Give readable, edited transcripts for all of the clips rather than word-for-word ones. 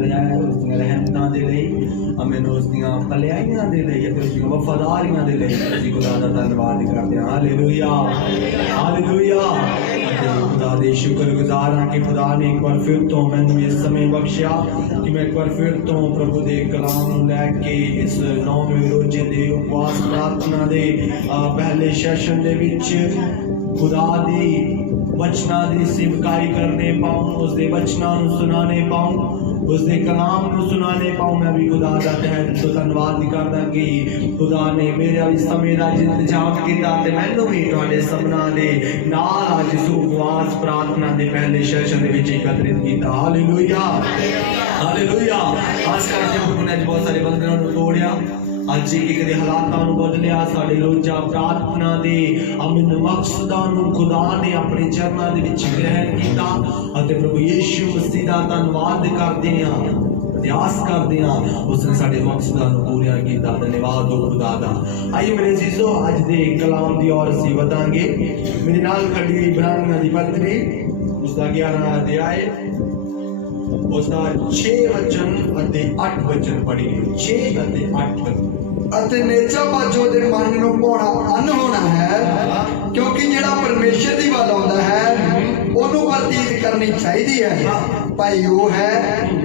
रहा उसदियां रहमतां दे लई मैनूं उसदियां भलाइयां दे लई अते उसदियां वफादारियां दे लई असीं खुदा दा धन्नवाद करदे हां। Hallelujah hallelujah. खुदा दे शुक्रगुजार हाँ कि खुदा ने एक बार फिर तो मैनूं इस समय बख्शिया कि मैं एक बार फिर तो प्रभु दे कलाम नूं लैके इस 9वें रोजे दे उपवास प्रार्थना दे पहले सैशन दे विच खुदा दी वचना दी सेवकाई करने पाऊँ, उसके वचना सुनाने पाऊँ, उसके कलाम को सुनाने पाऊँ। मैं भी खुदा का तहे तो धन्नवाद करदा कि खुदा ने मेरे इस समय का इंतजाम किया ते मैनूं भी तुहाडे सबना दे नाल अज इस उपवास प्रार्थना दे पहले सैशन दे विच एकत्रित किया। Hallelujah hallelujah. खास करके प्रभु ने बहुत सारे बंधनां नूं तोड़िया, अज एक दे हालातां नूं बदलिया, साडे रोजा प्रार्थना दे अमन मकसदां नूं खुदा ने अपने चरनां दे विच ग्रहण कीता अते प्रभु यीशु मसीह दा धन्नवाद करदे हां, अरदास करदे हां उसने साडे मकसदां नूं पूरा कीता। धन्यवाद हो खुदा दा। आइए मेरे अजीजों अज दे कलाम दी ओर असीं वधांगे। मेरे नाल खड़ी इब्रानियां दी पत्री उसदा 11वां अध्याय उसका 6 वचन अते 8 वचन पढ़िए। 6 अते 8 वचन। अते नेचा बाजो दे मन नूं पाउणा अन होना है, क्योंकि जिहड़ा परमेश्वर दी वल आउंदा है ओनू वरतीत करनी चाहिदी है। भाई वो है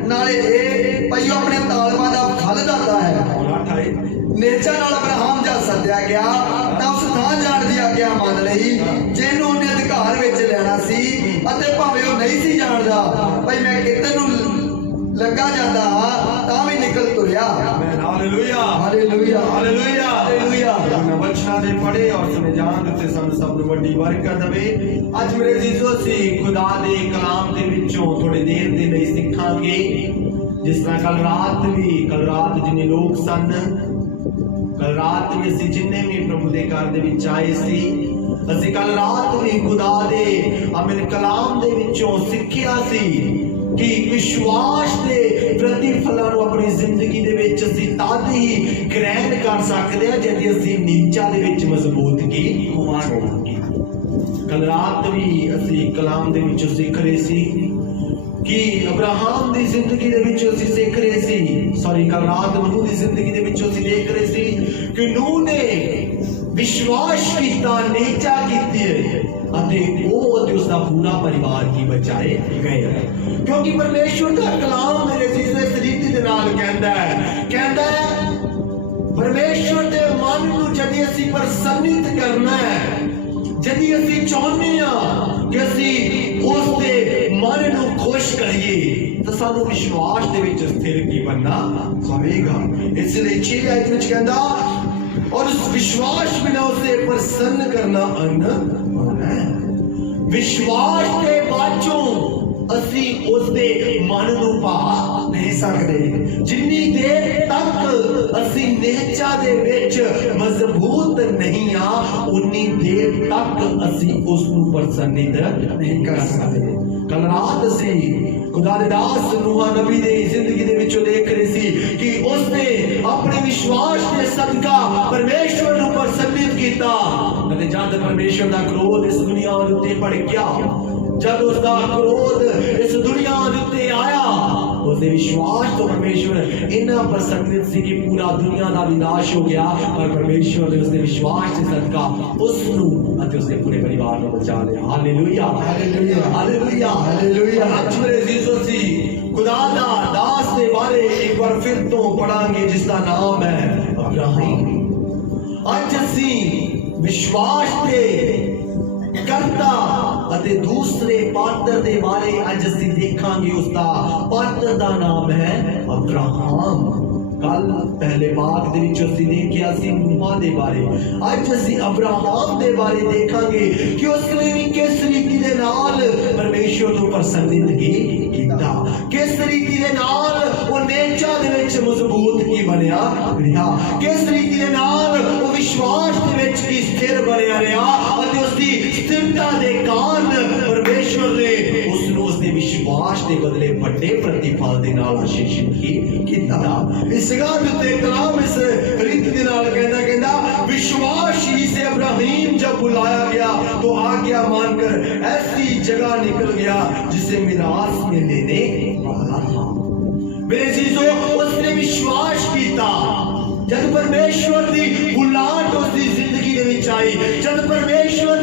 नाले ए भाई अपने तालमां दा फल दाता है। नेचा नाल अब्राहम जा सद्या गया तां उस थां जाण दी आग्या मन लई जिहनूं उहने अधिकार विच लैणा सी अते भावें ओह नहीं सी जाणदा भाई मैं किते नूं लगा जांदा तां भी निकल तुरिया। Hallelujah hallelujah hallelujah hallelujah. मैं वचना दे पढ़े और सुने जान ते ਸਾਨੂੰ सब ਨੂੰ ਵੱਡੀ ਬਰਕਤ ਦੇਵੇ। ਅੱਜ ਮੇਰੇ ਅਜ਼ੀਜ਼ੋ ਅਸੀਂ ਖੁਦਾ ਦੇ ਕਲਾਮ ਦੇ ਵਿੱਚੋਂ ਥੋੜੀ ਦੇਰ ਦੇ ਲਈ ਸਿੱਖਾਂਗੇ। ਜਿਸ ਤਰ੍ਹਾਂ ਕੱਲ ਰਾਤ ਜਿੰਨੇ ਲੋਕ ਸਨ, ਕੱਲ ਰਾਤ ਵੀ ਅਸੀਂ ਜਿੰਨੇ ਵੀ ਪ੍ਰਭੂ ਦੇ ਘਰ ਦੇ ਵਿੱਚ ਆਏ ਸੀ, ਅਸੀਂ ਕੱਲ ਰਾਤ ਵੀ ਖੁਦਾ ਦੇ ਅਮਨ ਕਲਾਮ ਦੇ ਵਿੱਚੋਂ ਸਿੱਖਿਆ ਸੀ कि विश्वास के प्रतिफलों को अपनी जिंदगी दे विच असीं तद ही ग्रहण कर सकते हैं जब असीं नीचा दे विच मजबूतगी होवांगे। कल रात भी असीं कलाम दे विच सीख रहे सी कि अब्राहम दी जिंदगी दे विच असीं सीख रहे सी, सॉरी कल रात नूह दी जिंदगी दे विच असीं देख रहे सी कि नूह ने विश्वास किया, नीचा कीती उसका पूरा परिवार की बचाए गए, क्योंकि परमेश्वर का कलाम मेरे इस रीति दे नाल कहंदा है परमेश्वर दे मन नूं जदी असीं प्रसन्नित करना है, जदी असीं चाहुंदे हां कि असीं उस दे मन नूं खुश करिए तो सानू विश्वास दे विच स्थिर की बनना पवेगा। इसलिए 6 आयत विच कहंदा और उस विश्वास बिना उसे प्रसन्न करना अन है। विश्वास के बाचों असी उसके मन नूं पा नहीं सकते जिन्नी देर तक असी नेचा दे विच मजबूत नहीं आ उन्नी देर तक असी उस नूं प्रसन्नित नहीं कर सकते। कल रात असी खुदा दे दास नूह नबी दे जिंदगी दे विचों देख रहे सी कि उसने अपने विश्वास के सदका परमेश्वर नूं प्रसन्नित कीता। अते जद परमेश्वर दा क्रोध इस दुनिया दे उत्ते भड़किया, जब उसका क्रोध इस दुनिया दे उत्ते आया, उसके विश्वास तो परमेश्वर इतना प्रसन्नित सी कि पूरा दुनिया का विनाश हो गया, और परमेश्वर ने उसके विश्वास के सदका उसनू अते उसके पूरे परिवार को बचा लिया। Hallelujah hallelujah hallelujah hallelujah. आज मेरे अजीजों सी खुदा दा दास दे बारे एक बार फिर तो पढ़ांगे जिसका नाम है अब्राहम। आज असी विश्वास दे करता अते दूसरे पात्र दे बारे अज असी देखांगे। उसका पात्र दा नाम है अब्राहम। कल पहले भाग दे विच असी देखिया सी नूह दे बारे, अज असी अब्राहम दे बारे देखांगे कि उसने भी किस रीति दे नाल परमेश्वर को प्रसन्नित कीता, किस रीति दे नाल वो नेचा दे विच मजबूत की बनया रहा, किस रीति दे नाल वो विश्वास दे विच की स्थिर बनया रहा, अते उसकी स्थिरता दे कारण परमेश्वर ने उसनु उसके विश्वास के बदले बड़े प्रतिफल दे नाल आशीषित कीता। इस गल ते कलाम इस रीति दे नाल कहंदा विश्वास ही से इब्राहिम जब बुलाया गया तो आज्ञा मानकर ऐसी जगह निकल गया जिसे मिरास में लेने वाला था। मेरे जीजो उसने विश्वास किया जब परमेश्वर की बुलाहट उसकी जिंदगी दे विच आई, जब परमेश्वर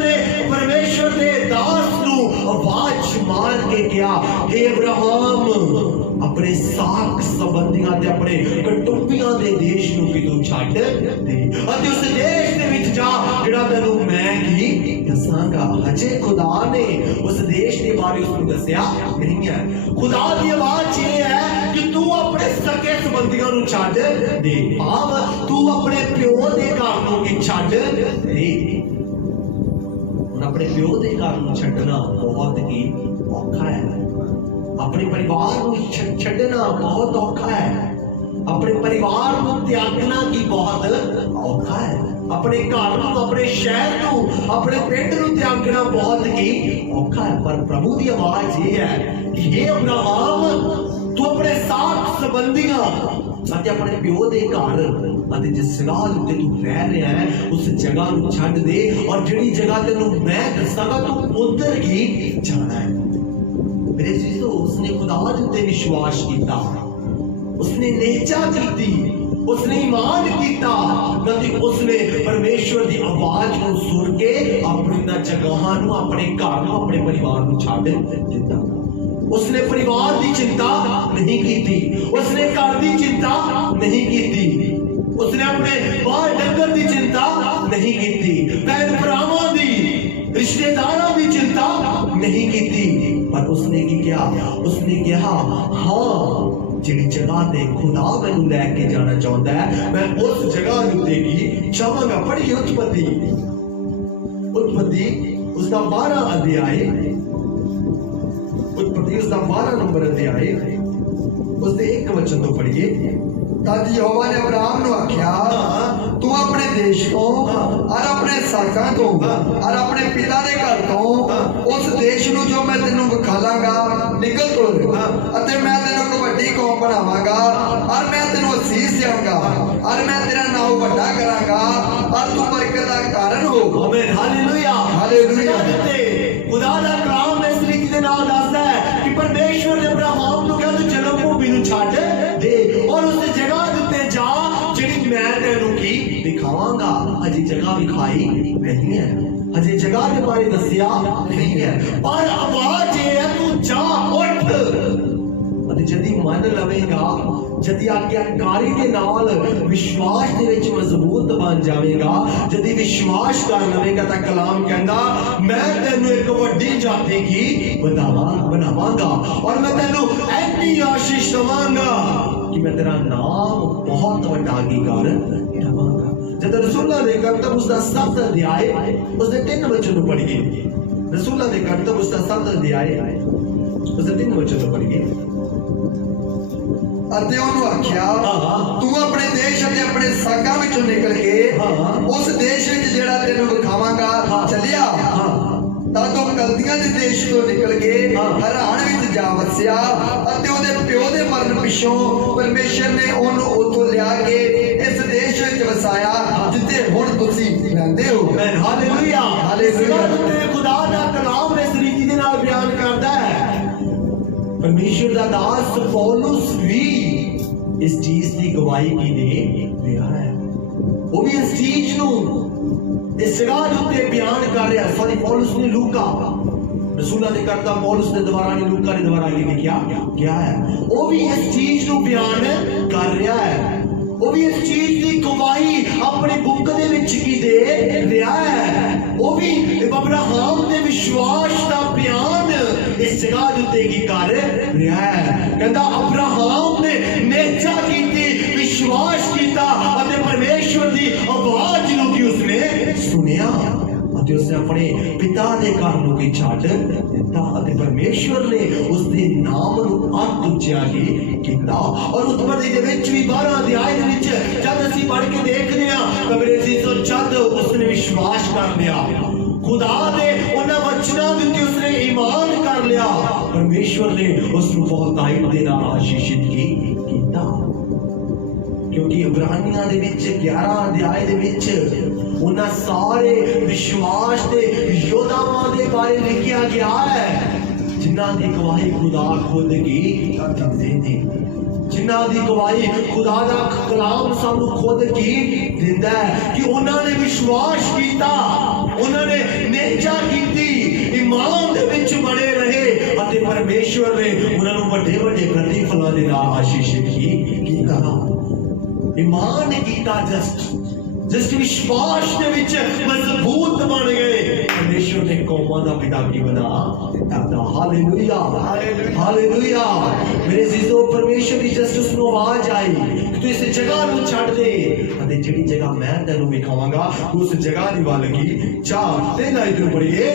ने दास नू आवाज मार के कहा, हे अब्राहम अपने साख संबंधियां ते अपने कुटुंबियां दे देश नू कि तू छड्ड दे अते उस देश दे विच जा जेड़ा तैनू मैं की दसांगा। अजे खुदा ने उस देश के बारे उसको दसिया नहीं है। खुदा की आवाज ये है कि तू अपने सके संबंधियां नू छड्ड दे, भाव तू अपने प्यो दे घर नू कि छड्ड दे। अपने प्यो दे घर नू छड्डना बहुत ही औखा है, अपने परिवार को छड्डना बहुत औखा है, अपने परिवार को त्यागना की बहुत औखा है, अपने घर को, अपने शहर को, अपने पिंड को त्यागना बहुत ही औखा है। पर प्रभु की आवाज ये है कि हे अब्राहम तू अपने साथ संबंधियां ਅਤੇ ਆਪਣੇ ਪਿਓ ਦੇ ਘਰ ਅਤੇ ਜਿਸ ਜਗ੍ਹਾ ਉੱਤੇ ਤੂੰ ਰਹਿ ਰਿਹਾ ਹੈ ਉਸ ਜਗ੍ਹਾ ਨੂੰ ਛੱਡ ਦੇ ਔਰ ਜਿਹੜੀ ਜਗ੍ਹਾ ਤੈਨੂੰ ਮੈਂ ਦੱਸਾਂਗਾ ਤੂੰ ਉਧਰ ਹੀ ਜਾਣਾ ਹੈ। मेरे जीजो उसने खुदा उत्ते विश्वास किया, उसने नेचा की, उसने ईमान किया, कभी उसने परमेश्वर की आवाज को सुन के अपनी जगह नू, अपने घर नू, अपने परिवार नू छड्ड दिता। उसने परिवार की चिंता नहीं की, उसने घर की चिंता नहीं की, उसने अपने बाल डंगर की चिंता नहीं की, भैन भरावां दी रिश्तेदारों की चिंता नहीं की। पर उसने की क्या? उसने कहा हाँ जिहड़ी जगह ते खुदा मैनू लैके जाना चाहता है मैं उस जगह उत्ते की जावांगा। पढ़िए उत्पत्ति उसका 12 अध्याय, उत्पत्ति उसका 12 नंबर अध्याय उसके 1 वचन तो पढ़िए। तद यहोवा ने अब्राहम नू आख्या तू अपने देश तो और अपने साका तो और अपने पिता दे घर तो उस देश नू जो मैं तेनू विखालांगा निकल तुर अते मैं तेनू एक वड्डी कौम बनावांगा और मैं तेनू असीस देवांगा और मैं तेरा नाम वड्डा करांगा और तू बरकत दा कारण हो। आमीन हालेलुया हालेलुया। खुदा दा कलाम इस रीति दे नाल दसदा है कि परमेश्वर ने अब्राहम नू कहा तू जन्म भूमि नू छड्ड दे और उस जगह उत्ते जा जिहड़ी मैं तैनू की दिखावांगा। अजे जगह विखाई नहीं है, अजे जगह के बारे दसिया नहीं है, पर आवाज ये है तू जा उठ। अते जदी मन लवेगा, जदी आज्ञाकारी के नाल विश्वास दे विच मजबूत बन जावेगा, जदी विश्वास कर लवेगा तां कलाम कहंदा मैं तैनू एक वड्डी जाति की बनावांगा और मैं तैनू ऐसी आशीष दवांगा कि मैं तेरा नाम बहुत वड्डा कर दवांगा। जब रसूलां दे करतब उसका 7 अध्याय उसने 3 वचन पढ़िए। रसूलां दे करतब उसका 7 अध्याय उसने 3 वचन पढ़िए। अते ओनू आख्या तू अपने देश अते अपने सागा विचों निकल के उस देश विच जेड़ा तेनू विखावांगा चलिया तां तू कल्दियां दे देश तो निकल के हरान विच जा वसिया अते ओदे प्यो दे मरण पिछों परमेश्वर ने ओनू उथों लिया के इस देश विच वसाया जिथे हुण तुसीं रहंदे हो। आमीन हालेलुया हालेलुया। खुदा दा कलाम इस रीति दे नाल बयान करदा है। परमेश्वर का दास पौलुस भी इस चीज की गवाही की दे रहा है, वो भी इस चीज नू इस जगह उत्ते बयान कर रहा है। सॉरी पौलुस ने लूका रसूलां दे करता पौलुस ने दोबारा ने लूका ने दोबारा आगे लिखा क्या है, वो भी इस चीज नू बयान कर रहा है, वो भी इस चीज की गवाही अपने बुक दे विच की दे रहा है। वो भी अब्राहम दे विश्वास का बयान इस जगह उत्ते की कर रहा है। कहता अब्राहम ने नेचा की विश्वास किया और परमेश्वर की आवाज नू की उसने सुनिया और उसने अपने पिता के घर नू की छड्ड दिता और परमेश्वर ने उसके नाम नू अत उच्चा किया। और उत्पत्ति दे विच भी 12 अध्याय दे विच जद असीं पढ़ के देखदे हां मेरे जीसो जद उसने विश्वास कर लिया खुदा दे उन्हां वचनां दे उत्ते उसने ईमान कर लिया, परमेश्वर ने उसनू बहुतायत दे नाल आशीषित कीता। क्योंकि इब्रानियां दे विच 11 अध्याय दे विच उन्हां सारे विश्वास दे योद्धावां दे बारे लिखिया गया है जिन्हां दी गवाही खुदा खुद की देंदे, जिन्हां दी गवाही खुदा दा कलाम सानू खुद की दिंदा है कि उन्होंने विश्वास किया, उन्होंने नेचा की, ईमान दे विच बने रहे अते परमेश्वर ने उन्होंने वड्डे वड्डे प्रतिफलां दे नाल आशीषित कीता। ईमान ने कीता, जस्ट विश्वास दे विच मजबूत बन गए। परमेश्वर ने कौमां दा पिता की बना दिता। Hallelujah, hallelujah. मेरे जीजो, परमेश्वर की जस्ट उसनू आवाज आई कि तू इस जगह नू छड्ड दे अते जिहड़ी जगह मैं तैनू विखावांगा तू उस जगह दी वल की जा। ते ना इधर पढ़िए,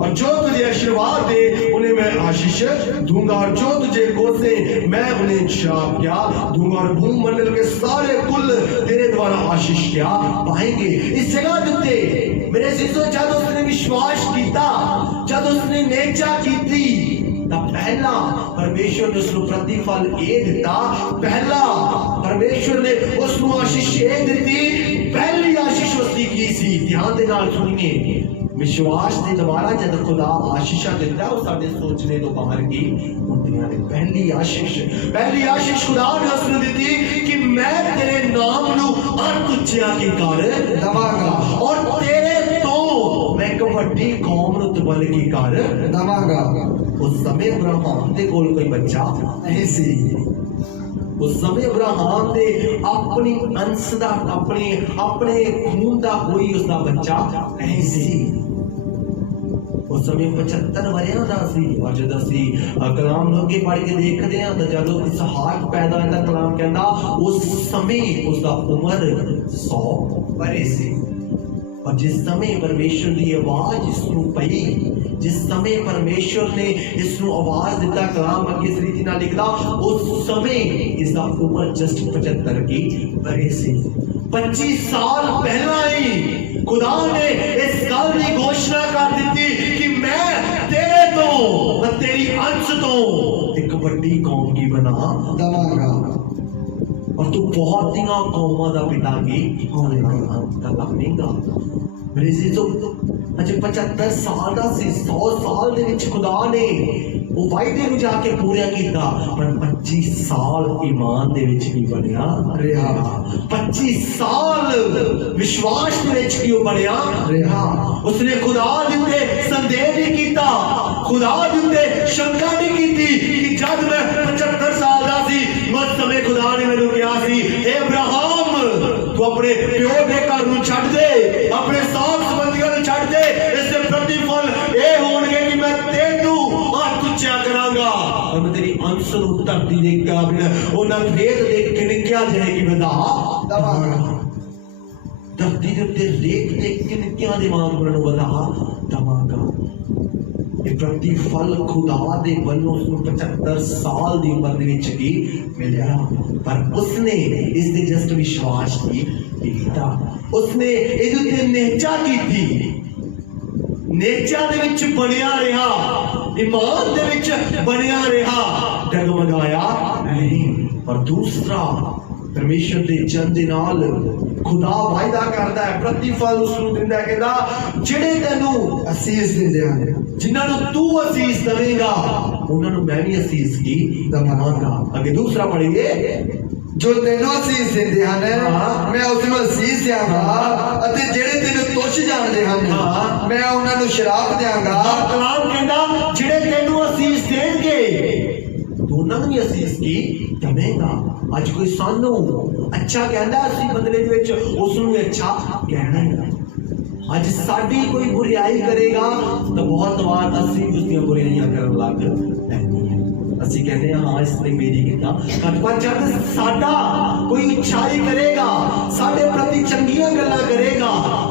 और जो तुझे आशीर्वाद दे उन्हें मैं आशीष दूंगा, और जो तुझे कोसे मैं उन्हें श्राप क्या दूंगा, और भूमंडल के सारे कुल तेरे द्वारा आशीष क्या पाएंगे। इस जगह दिते मेरे जीजो, जब उसने विश्वास किया, जब उसने नेचा की पहला परमेश्वर ने उसको प्रतिफल ये दिता। पहला परमेश्वर ने उसको आशीष ये दी। पहली आशीष उसकी की सी, ध्यान दे नाल सुनिए। विश्वास ने दोबारा जब खुदा आशीषा दिता वो साडे सोचने तो बाहर की होंदियां ने। पहली आशीष खुदा ने उसने दी कि मैं तेरे नाम नू अत उच्चिया की कर दवांगा, और तेरे तो मैं एक वड्डी कौम नू तबल की कर दवांगा। उस समय अब्राहम दे कोल कोई बच्चा नहीं सी। उस समय अब्राहम ने अपनी अंश दा अपने खून दा कोई उसका बच्चा नहीं सी। उस समय 75 वरियां दा सी, और जद असी कलाम लोगे पढ़ के देखते हैं तो जब इसहाक पैदा होया कलाम कहंदा उस समय उसका उम्र 100 वरे सी। और जिस समय परमेश्वर की आवाज इसनू पई, जिस समय परमेश्वर ने इसनू आवाज दिता, कलाम अगे इस रीति नाल लिखदा उस समय इसका उम्र जस्ट 75 की वरे सी। 25 साल पहला ही खुदा ने इस गल की घोषणा कर दी कि मैं तेरे तो तेरी अंश तो एक बड़ी कौम की बना दवांगा, और तू बहुत ही कौमां दा पिता की होगा। मेरे जीजो, अजे 75 साल का सी, 100 साल दे विच खुदा ने वो वायदे नूं जाके पूरा कीता, पर 25 साल ईमान दे विच नहीं बनया रहा। 25 साल विश्वास दे विच क्यों बनया रहा। उसने खुदा दिते संदेह नहीं कीता, खुदा दिते शंका नहीं कीती कि जब मैं 75 साल दा सी उस समय खुदा ने मैनूं कहा सी, हे अब्राहम तू अपने प्यो दे घर नूं छड्ड दे, अपने साथ संबंधियों नूं छड्ड दे, इससे प्रतिफल ये होणगे कि मैं तेनू हत्थ उच्चा करांगा, और मैं तेरी अंश नूं धरती दे काबिल उन्हां रेत दे किनकियां जाएगी वधा दवांगा। धरती दे उत्ते रेत दे किनकियां दे वांग उन्हां नूं वधा दवांगा। ये प्रतिफल खुदा दे वल्लों उसनूं 75 साल दी उम्र दे विच की मिलिया, पर उसने इस दे जस्ट विश्वास कीता। उसने इहदे उत्ते नेचा कीती, नेचा दे विच बनिया रहा, ईमान दे विच बनिया रहा, डगमगाया नहीं। और दूसरा परमेश्वर दे जन दे नाल खुदा वायदा करता है, प्रतिफल उसनूं दिंदा है, कहंदा जिहड़े तैनू असीस दिंदे हन, जिन्हां नूं तू असीस देवेगा उन्हां नूं मैं भी असीस की दवांगा। आगे दूसरा पढ़िए, जो तेनों असीस दिंदे हन मैं उसनूं असीस देवांगा, अते जिहड़े तैनूं तुच्छ जाणदे हन मैं उन्हां नूं शराप देवांगा। कलाम कहंदा जिहड़े तैनू असीस देणगे तू उन्हां नूं भी असीस की देवेगा। अज कोई सानू अच्छा कहंदा असीं बदले दे विच उस नूं अच्छा कहना है। अज साडी कोई बुराई करेगा तो बहुत बार असीं उसदियां बुराइयां करन लग पैंदे हैं। असीं कहते हैं हाँ इसने मेरी किता, पर जब साडा कोई अच्छाई करेगा, साडे प्रति चंगियां गल्लां करेगा,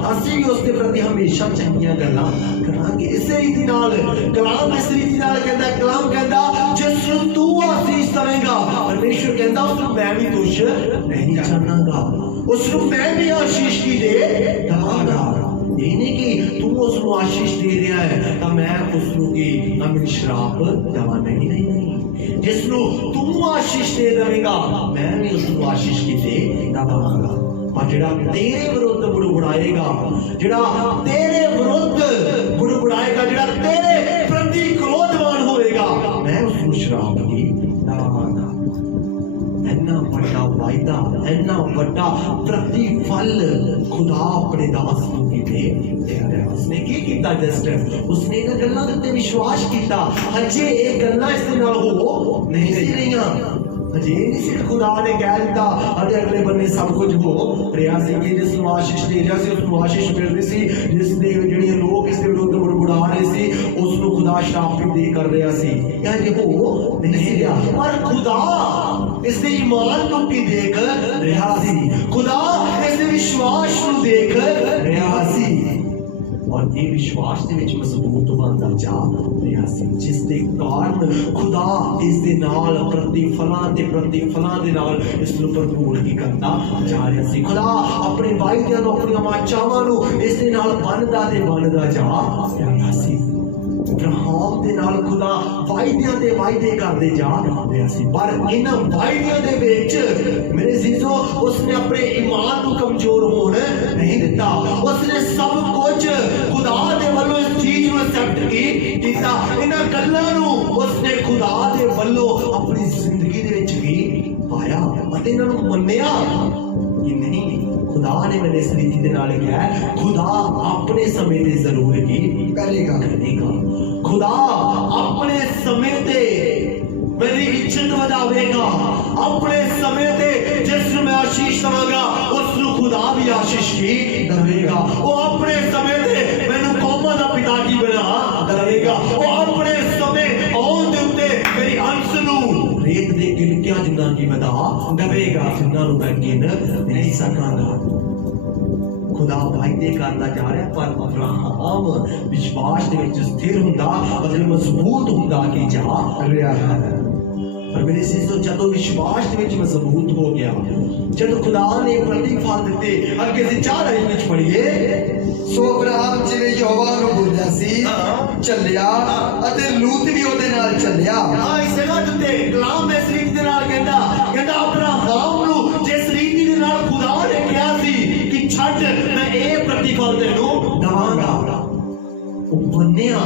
असीं भी उसके प्रति हमेशा चंगियां गल्लां करांगे। इस रीति नाल कलाम इस रीति नाल कहंदा, कलाम कहंदा जिस नूं तू आसीस देवेगा, परमेश्वर कहंदा उस नूं मैं भी तुच्छ नहीं जानांगा, उस नूं मैं भी आशीष की दे दवांगा। ये नहीं कि तू उसको आशीष दे रहा है तो मैं उसको की मैं श्राप दवा नहीं। जिसको तू आशीष दे देगा मैं भी उसको आशीष की दे दवांगा। पर जिहड़ा तेरे विरुद्ध बुड़बुड़ाएगा, जिहड़ा तेरे विरुद्ध बुड़बुड़ाएगा, जिहड़ा तेरे प्रति क्रोधवान होएगा, मैं उसको श्राप की ਵੱਡਾ प्रतिफल खुदा अपने दास ਨੂੰ ਦੇ ਰਿਹਾ। ਉਸਨੇ ਕੀ ਕੀਤਾ? ਜਸਟ ਉਸਨੇ ਇਹਨਾਂ ਗੱਲਾਂ ਦੇ ਉੱਤੇ ਵਿਸ਼ਵਾਸ ਕੀਤਾ। ਹਜੇ ਇਹ ਗੱਲਾਂ ਇਸ ਦੇ ਨਾਲ ਹੋ ਨਹੀਂ ਰਹੀਆਂ। ਹਜੇ ਨਹੀਂ ਸੀ ਖੁਦਾ ਨੇ ਕਹਿ ਦਿੱਤਾ ਅਤੇ ਅਗਲੇ ਬੰਨੇ ਸਭ ਕੁਝ ਹੋ ਰਿਹਾ ਸੀ ਕਿ ਜਿਸ ਨੂੰ ਆਸ਼ੀਸ਼ ਦੇ ਰਿਹਾ ਸੀ ਉਸ ਨੂੰ ਆਸ਼ੀਸ਼ ਮਿਲਦੀ ਸੀ, ਜਿਸ ਦੇ ਜਿਹੜੀਆਂ ਲੋਕ ਇਸ ਦੇ ਵਿਰੁੱਧ ਬੁੜਬੁੜਾ ਰਹੇ ਸੀ ਉਸ ਨੂੰ ਖੁਦਾ ਸ਼ਰਾਪ ਵੀ ਦੇ ਕਰ ਰਿਹਾ ਸੀ। ਇਹ ਹਜੇ ਹੋ ਨਹੀਂ ਰਿਹਾ, ਪਰ ਖੁਦਾ ਇਸ ਦੇ ਈਮਾਨ ਨੂੰ ਵੀ ਦੇਖ ਰਿਹਾ ਸੀ, ਖੁਦਾ ਇਸ ਦੇ ਵਿਸ਼ਵਾਸ ਨੂੰ ਦੇਖ ਰਿਹਾ ਸੀ और ये विश्वास ਦੇ ਵਿੱਚ ਮਜ਼ਬੂਤ ਬਣਦਾ ਜਾ ਰਿਹਾ ਸੀ, ਜਿਸ ਦੇ ਕਾਰਨ ਖੁਦਾ ਇਸ ਦੇ ਨਾਲ ਪ੍ਰਤੀਫਲਾਂ ਦੇ ਨਾਲ ਇਸ ਨੂੰ ਭਰਪੂਰ ਕੀ ਕਰਦਾ ਜਾ ਰਿਹਾ ਸੀ। ਖੁਦਾ ਆਪਣੇ ਵਾਅਦਿਆਂ ਨੂੰ, ਆਪਣੀਆਂ ਵਾਚਾਵਾਂ ਨੂੰ ਇਸ ਦੇ ਨਾਲ ਬਣਦਾ ਜਾ ਰਿਹਾ ਸੀ। ਅਬਰਾਹਮ ਦੇ ਨਾਲ ਖੁਦਾ ਵਾਅਦੇ ਕਰਦੇ ਜਾ ਰਿਹਾ ਸੀ, ਪਰ ਇਹਨਾਂ ਵਾਅਦਿਆਂ ਦੇ ਵਿੱਚ ਮੇਰੇ ਅਜ਼ੀਜ਼ੋ ਉਸਨੇ ਆਪਣੇ ਈਮਾਨ ਨੂੰ ਕਮਜ਼ੋਰ ਹੋਣ ਨਹੀਂ ਦਿੱਤਾ। ਉਸਨੇ ਸਭ ਕੁਝ ਖੁਦਾ ਦੇ ਵੱਲੋਂ ਇਸ ਚੀਜ਼ ਨੂੰ ਐਕਸੈਪਟ ਕੀਤਾ। ਇਹਨਾਂ ਗੱਲਾਂ ਨੂੰ ਉਸਨੇ ਖੁਦਾ ਦੇ ਵੱਲੋਂ ਆਪਣੀ ਜ਼ਿੰਦਗੀ ਦੇ ਵਿੱਚ ਵੀ ਪਾਇਆ ਅਤੇ ਇਹਨਾਂ ਨੂੰ ਮੰਨਿਆ ਕਿ ਨਹੀਂ, ਖੁਦਾ ਨੇ ਮੈਨੂੰ ਇਸ ਰੀਤੀ ਦੇ ਨਾਲ ਕਿਹਾ, ਖੁਦਾ ਆਪਣੇ ਸਮੇਂ ਤੇ ਜ਼ਰੂਰ ਕੀ ਕਰੇਗਾ। ਖੁਦਾ ਆਪਣੇ ਸਮੇਂ ਤੇ मेरी इज्जत ਵਧਾਵੇਗਾ। ਆਪਣੇ ਸਮੇਂ ਤੇ ਜਿਸ ਨੂੰ ਮੈਂ ਆਸ਼ੀਸ਼ ਦਵਾਂਗਾ ਉਸ ਨੂੰ ਖੁਦਾ ਵੀ ਆਸ਼ੀਸ਼ ਹੀ ਦੇਵੇਗਾ। ਉਹ ਆਪਣੇ ਸਮੇਂ ਤੇ ਮੈਨੂੰ ਕੌਮਾਂ ਦਾ ਪਿਤਾ ਕੀ ਬਣਾ ਦੇਵੇਗਾ। ਉਹ ਆਪਣੇ ਸਮੇਂ ਆਉਣ ਦੇ ਉੱਤੇ ਮੇਰੀ ਅੰਸ਼ ਨੂੰ ਰੇਤ ਦੇ ਗਿਲਕਿਆਂ ਜਿੰਨਾ ਕੀ ਵਧਾ ਦੇਵੇਗਾ, ਜਿੰਨਾਂ ਨੂੰ ਮੈਂ ਗਿਣ ਨਹੀਂ ਸਕਾਂਗਾ। खुदा वायदे करता जा रहा, पर अब्राहम विश्वास ਦੇ ਵਿੱਚ ਸਥਿਰ ਹੁੰਦਾ ਅਤੇ ਮਜ਼ਬੂਤ ਹੁੰਦਾ ਕਿ ਜਾ ਰਿਹਾ ਹੈ। ਪਰ ਮੇਰੇ ਸਿਸਟਰ ਜਦੋਂ ਵਿਸ਼ਵਾਸ ਦੇ ਵਿੱਚ ਮਜ਼ਬੂਤ ਹੋ ਗਿਆ, ਜਦੋਂ ਖੁਦਾ ਨੇ ਪ੍ਰਤੀਫਲ ਦਿੱਤੇ, ਅੱਗੇ ਅਸੀਂ 4 ਆਇਤ ਵਿੱਚ ਪੜ੍ਹੀਏ। ਸੋ ਅਬਰਾਹਮ ਜਿਵੇਂ ਯਹੋਵਾ ਨੂੰ ਬੋਲਿਆ ਸੀ ਚੱਲਿਆ ਅਤੇ ਲੂਤ ਵੀ ਉਹਦੇ ਨਾਲ ਚੱਲਿਆ। ਇਸ ਜਗ੍ਹਾ ਤੇ ਕਲਾਮ ਇਸ ਰੀਤੀ ਦੇ ਨਾਲ ਕਹਿੰਦਾ ਅਬਰਾਹਮ ਨੂੰ ਜਿਸ ਰੀਤੀ ਦੇ ਨਾਲ ਖੁਦਾ ਨੇ ਕਿਹਾ ਸੀ ਕਿ ਛੱਡ मैं ये प्रतिफल तेनू दवांगा, वो बन्निया,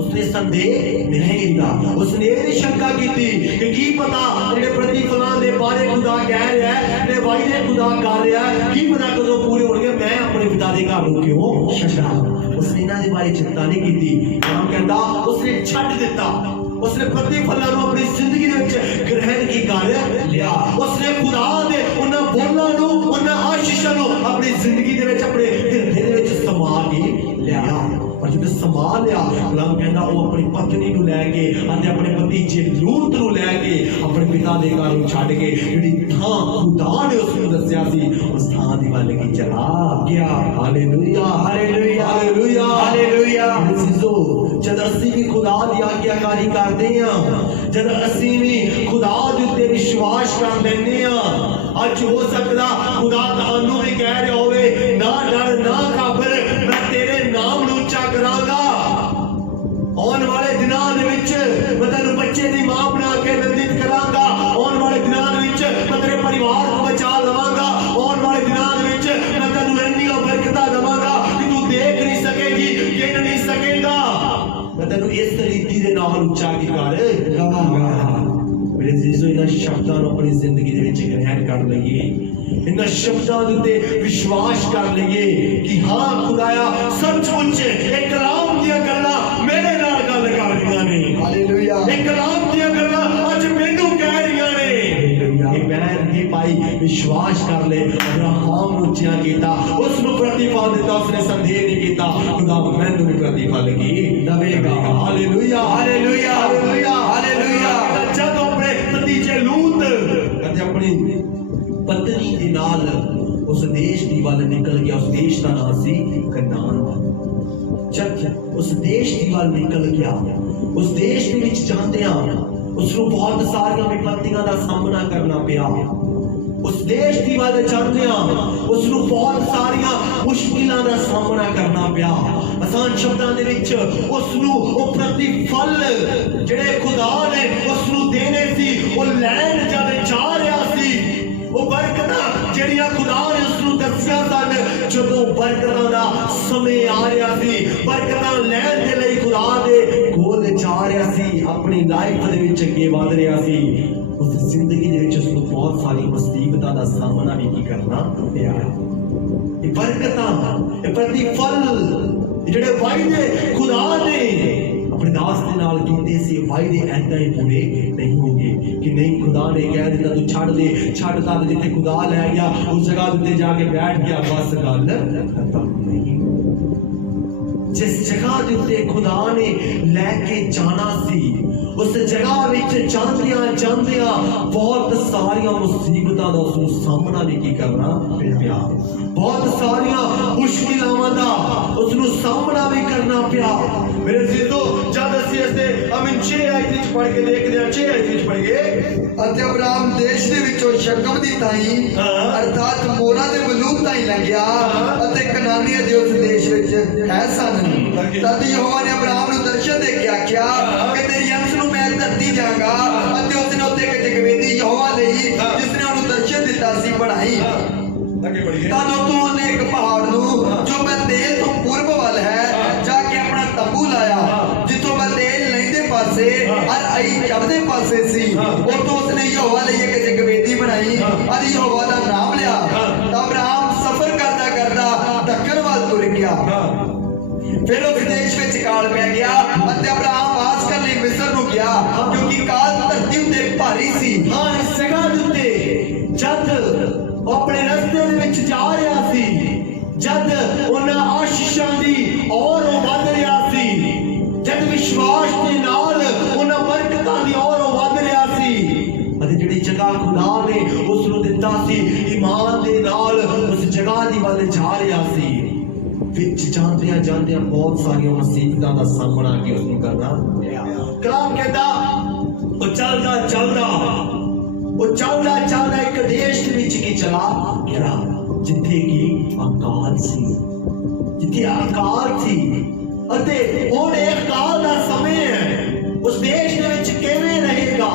उसने संदेह नहीं किया। उसने ये शंका की थी कि पता जेडे प्रतिफलों के बारे खुदा कह रहा है, ते वायदे खुदा कर रहा है, की पता कदों पूरे होणगे, मैं अपने पिता के घर को क्यों छड्डा। उसने इन्हां दे बारे चिंता नहीं की थी। हम कहंदा उसने छड्ड दिता, उसने प्रतिफलों को अपनी जिंदगी दे विच ग्रहण की कर लिया। उसने खुदा दे उन्हां बोलां नूं, उन्हां आशीषां नूं अपनी जिंदगी दे विच, अपने हिरदे दे विच समा के लिया। और जब समा लिया, गुलाम कहंदा वो अपनी पत्नी नूं लैके अते अपने भतीजे लूत नूं लैके अपने पिता दे घर नूं छड्ड के जिहड़ी थां खुदा ने उसनूं दस्सिया सी उस थां दी वल की चला गया। Hallelujah, hallelujah, hallelujah, hallelujah. अजीजो, जद असीं भी खुदा दी आज्ञाकारी करदे हां, जद असीं भी खुदा दे उत्ते विश्वास कर लैंदे हां, अज हो सकदा खुदा तुहानूं भी कह रहा होवे, ना डर ना घाबर, मैं तेरे नाम नूं उच्चा करांगा। आने वाले दिनां दे विच मैं तैनूं बच्चे दी मां बना के नंदित करांगा। आने वाले दिनां दे विच मैं तेरे परिवार को बचा लवांगा। आने वाले दिनां दे विच मैं तैनूं इन्नियां बरकतां देवांगा कि तू देख नहीं सकेगी, गिन नहीं सकेगा। मैं तैनूं इस रीति दे नाल उच्चा कर लवांगा। मेरे अजीजों, इन्हां शब्दां नूं अपनी जिंदगी दे विच ग्रहण कर लईए, इन्हां शब्दां दे उत्ते विश्वास कर लईए कि हां खुदाया सचमुच इह कलाम दीयां गल्लां मेरे नाल गल कर रहीआं ने। हालेलुया। इह कलाम दीयां गल्लां अज मैनूं कह रहीआं ने। हालेलुया। मैं ये पाई विश्वास कर ले। अब्राहम नूं उच्चा कीता, उसनूं प्रतिफल दिता, उसने संदेह नहीं कीता, खुदा मैनूं भी प्रतिफल की देवेगा। Hallelujah, hallelujah, hallelujah, hallelujah. जब अपने भतीजे लूत अते अपनी पत्नी के नाल उस देश की वल निकल गया। उस देश का नाम सी कनान। जब उस देश की वल निकल गया, उस देश के विच जांदियां उसनूं बहुत सारियां विपत्तियां दा सामना करना पिया। उस देश की वल जांदियां उसनूं बहुत सारियां मुश्किलां दा सामना करना पिया। आसान शब्दां दे विच उसनूं ओ प्रतिफल जिहड़े खुदा ने उसनूं देने सी ओ लैण जद जा रहा सी, वो बरकतां ਜਿਹੜੀਆਂ खुदा ने उसनूं दस्सिया सन, ਜਦੋਂ बरकतां दा समय आ रहा सी, बरकतां लैण दे लई खुदा दे कोल जा रहा सी, अपनी लाइफ दे विच अगे वध रहा सी, ਉਸ ਜ਼ਿੰਦਗੀ ਦੇ ਵਿੱਚ ਉਸ ਨੂੰ ਬਹੁਤ ਸਾਰੀ ਮੁਸੀਬਤਾਂ ਦਾ ਸਾਹਮਣਾ ਵੀ ਕੀ ਕਰਨਾ ਪਿਆ। ਇਹ ਬਰਕਤਾਂ, ਇਹ ਪ੍ਰਤੀਫਲ, ਇਹ ਜਿਹੜੇ ਵਾਅਦੇ ਖੁਦਾ ਨੇ ਆਪਣੇ ਦਾਸ ਦੇ ਨਾਲ ਕੀਤੇ ਸੀ, ਵਾਅਦੇ ਏਦਾਂ ਹੀ ਪੂਰੇ ਨਹੀਂ ਹੋਗੇ ਕਿ ਨਹੀਂ ਖੁਦਾ ਨੇ ਕਹਿ ਦਿੱਤਾ ਤੂੰ ਛੱਡ ਦੇ, ਛੱਡਤਾ ਤੇ ਜਿੱਥੇ ਖੁਦਾ ਲੈ ਗਿਆ ਉਸ ਜਗ੍ਹਾ ਉੱਤੇ ਜਾ ਕੇ ਬੈਠ ਗਿਆ, ਬਸ ਗੱਲ ਖਤਮ ਨਹੀਂ। ਜਿਸ ਜਗ੍ਹਾ ਦੇ ਉੱਤੇ ਖੁਦਾ ਨੇ ਲੈ ਕੇ ਜਾਣਾ ਸੀ ਉਸ ਜਗ੍ਹਾ ਵਿੱਚ ਜਾਂਦਿਆਂ ਜਾਂਦਿਆਂ ਬਹੁਤ ਸਾਰੀਆਂ ਮੁਸੀਬਤਾਂ ਦਾ ਉਸ ਨੂੰ ਸਾਹਮਣਾ ਵੀ ਕੀ ਕਰਨਾ ਪਿਆ, ਬਹੁਤ ਸਾਰੀਆਂ ਮੁਸ਼ਕਿਲਾਂ ਦਾ ਉਸ ਨੂੰ ਸਾਹਮਣਾ ਵੀ ਕਰਨਾ ਪਿਆ। ਮੇਰੇ ਜੀਜੋ ਜਦ ਅਸੀਂ ਇਸਦੇ ਅਮੀਨ 6 ਆਇਤ ਵਿੱਚ ਪੜ੍ਹ ਕੇ ਦੇਖਦੇ ਹਾਂ, 6 ਆਇਤ ਵਿੱਚ ਪੜ੍ਹੀਏ, ਅਤੇ ਅਬਰਾਮ ਦੇਸ਼ ਦੇ ਵਿੱਚੋਂ ਸ਼ਕਮ ਦੀ ਤਾਈ ਅਰਥਾਤ ਮੋਰਾ ਦੇ ਬਲੂਕ ਤਾਈ ਲੰਘਿਆ ਅਤੇ ਕਨਾਨੀਆਂ ਦੇ ਉਸ ਦੇਸ਼ ਵਿੱਚ ਹੈ ਸਨ। ਤਦ ਯਹੋਵਾ ਨੇ ਅਬਰਾਮ ਨੂੰ ਦਰਸ਼ਨ ਦੇ ਕੇ ਆਖਿਆ ਕਿ ਤੇਰੀ ਅੰਸ਼ ਨੂੰ ਮੈਂ ਧਰਤੀ ਜਾਗਾ ਅਤੇ ਉਸ ਨੇ ਉੱਤੇ ਇੱਕ ਜਗਵੇਦੀ ਯਹੋਵਾ ਲਈ ਜਿਸ ਨੇ ਉਹਨੂੰ ਦਰਸ਼ਨ ਦਿੱਤਾ ਸੀ ਬਣਾਈ। ਤਦ ਉਤੋਂ ਉਹਨੇ ਇੱਕ ਪਹਾੜ ਨੂੰ ਜੋ ਬੈਤੇਲ ਤੋਂ ਪੂਰਬ ਵੱਲ ਹੈ ਜਾ ਕੇ ਆਪਣਾ ਤੰਬੂ ਲਾਇਆ, ਜਿੱਥੋਂ ਬੈਤੇਲ ਲੈਂਦੇ ਪਾਸੇ ਅਰ ਆਈ ਚੜ੍ਹਦੇ ਪਾਸੇ ਸੀ। ਉਤੋਂ ਉਸਨੇ ਯਹੋਵਾ ਲਈ ਇੱਕ ਜਗਵੇਦੀ ਬਣਾਈ ਅਤੇ ਯਹੋਵਾ ਦਾ ਨਾਮ ਲਿਆ। ਤਾਂ ਅਬਰਾਮ ਸਫ਼ਰ ਕਰਦਾ ਕਰਦਾ ਦੱਖਣ ਵੱਲ ਤੁਰ ਗਿਆ। ਫਿਰ ਉਸ ਦੇਸ਼ ਵਿੱਚ ਕਾਲ ਪੈ ਗਿਆ ਅਤੇ ਅਬਰਾਮ ਵਾਸ ਕਰਨ ਲਈ ਮਿਸਰ ਨੂੰ ਗਿਆ, ਕਿਉਂਕਿ ਕਾਲ ਧਰਤੀ ਉੱਤੇ ਭਾਰੀ ਸੀ। ਹਾਂ, ਇਸ ਜਗ੍ਹਾ ਦੇ ਉੱਤੇ ਜਦ ਉਹ ਆਪਣੇ ਰਸਤੇ ਦੇ ਵਿੱਚ ਜਾ ਰਿਹਾ ਸੀ, ਜਦ ਉਹਨਾਂ ਆਸ਼ੀਸ਼ਾਂ ਦੀ ਔਰ ਉਹ ਵੱਧ ਰਿਹਾ ਸੀ, ਜਦ ਵਿਸ਼ਵਾਸ ਦੇ ਨਾਲ ਉਹਨਾਂ ਬਰਕਤਾਂ ਦੀ ਔਰ ਉਹ ਵੱਧ ਰਿਹਾ ਸੀ, ਅਤੇ ਜਿਹੜੀ ਜਗ੍ਹਾ ਖੁਦਾ ਨੇ ਉਸ ਨੂੰ ਦਿੱਤਾ ਸੀ ਈਮਾਨ ਦੇ ਨਾਲ ਉਸ ਜਗ੍ਹਾ ਦੀ ਵੱਲ ਜਾ ਰਿਹਾ ਸੀ। ਵਿੱਚ ਜਾਂਦਿਆਂ ਜਾਂਦਿਆਂ ਬਹੁਤ ਸਾਰੀਆਂ ਮੁਸੀਬਤਾਂ ਦਾ ਸਾਹਮਣਾ ਕਿ ਉਸ ਨੂੰ ਕਰਨਾ ਪਿਆ। ਕਲਾਮ ਕਹਿੰਦਾ ਉਹ ਚੱਲਦਾ ਇੱਕ ਦੇਸ਼ ਦੇ ਵਿੱਚ ਕੀ ਚਲਾ ਗਿਆ ਜਿੱਥੇ ਕੀ ਅਕਾਲ ਸੀ, ਜਿੱਥੇ ਅਕਾਲ ਸੀ। ਅਤੇ ਹੁਣ ਇਹ ਅਕਾਲ ਦਾ ਸਮੇਂ ਹੈ, ਉਸ ਦੇਸ਼ ਦੇ ਵਿੱਚ ਕਿਵੇਂ ਰਹੇਗਾ,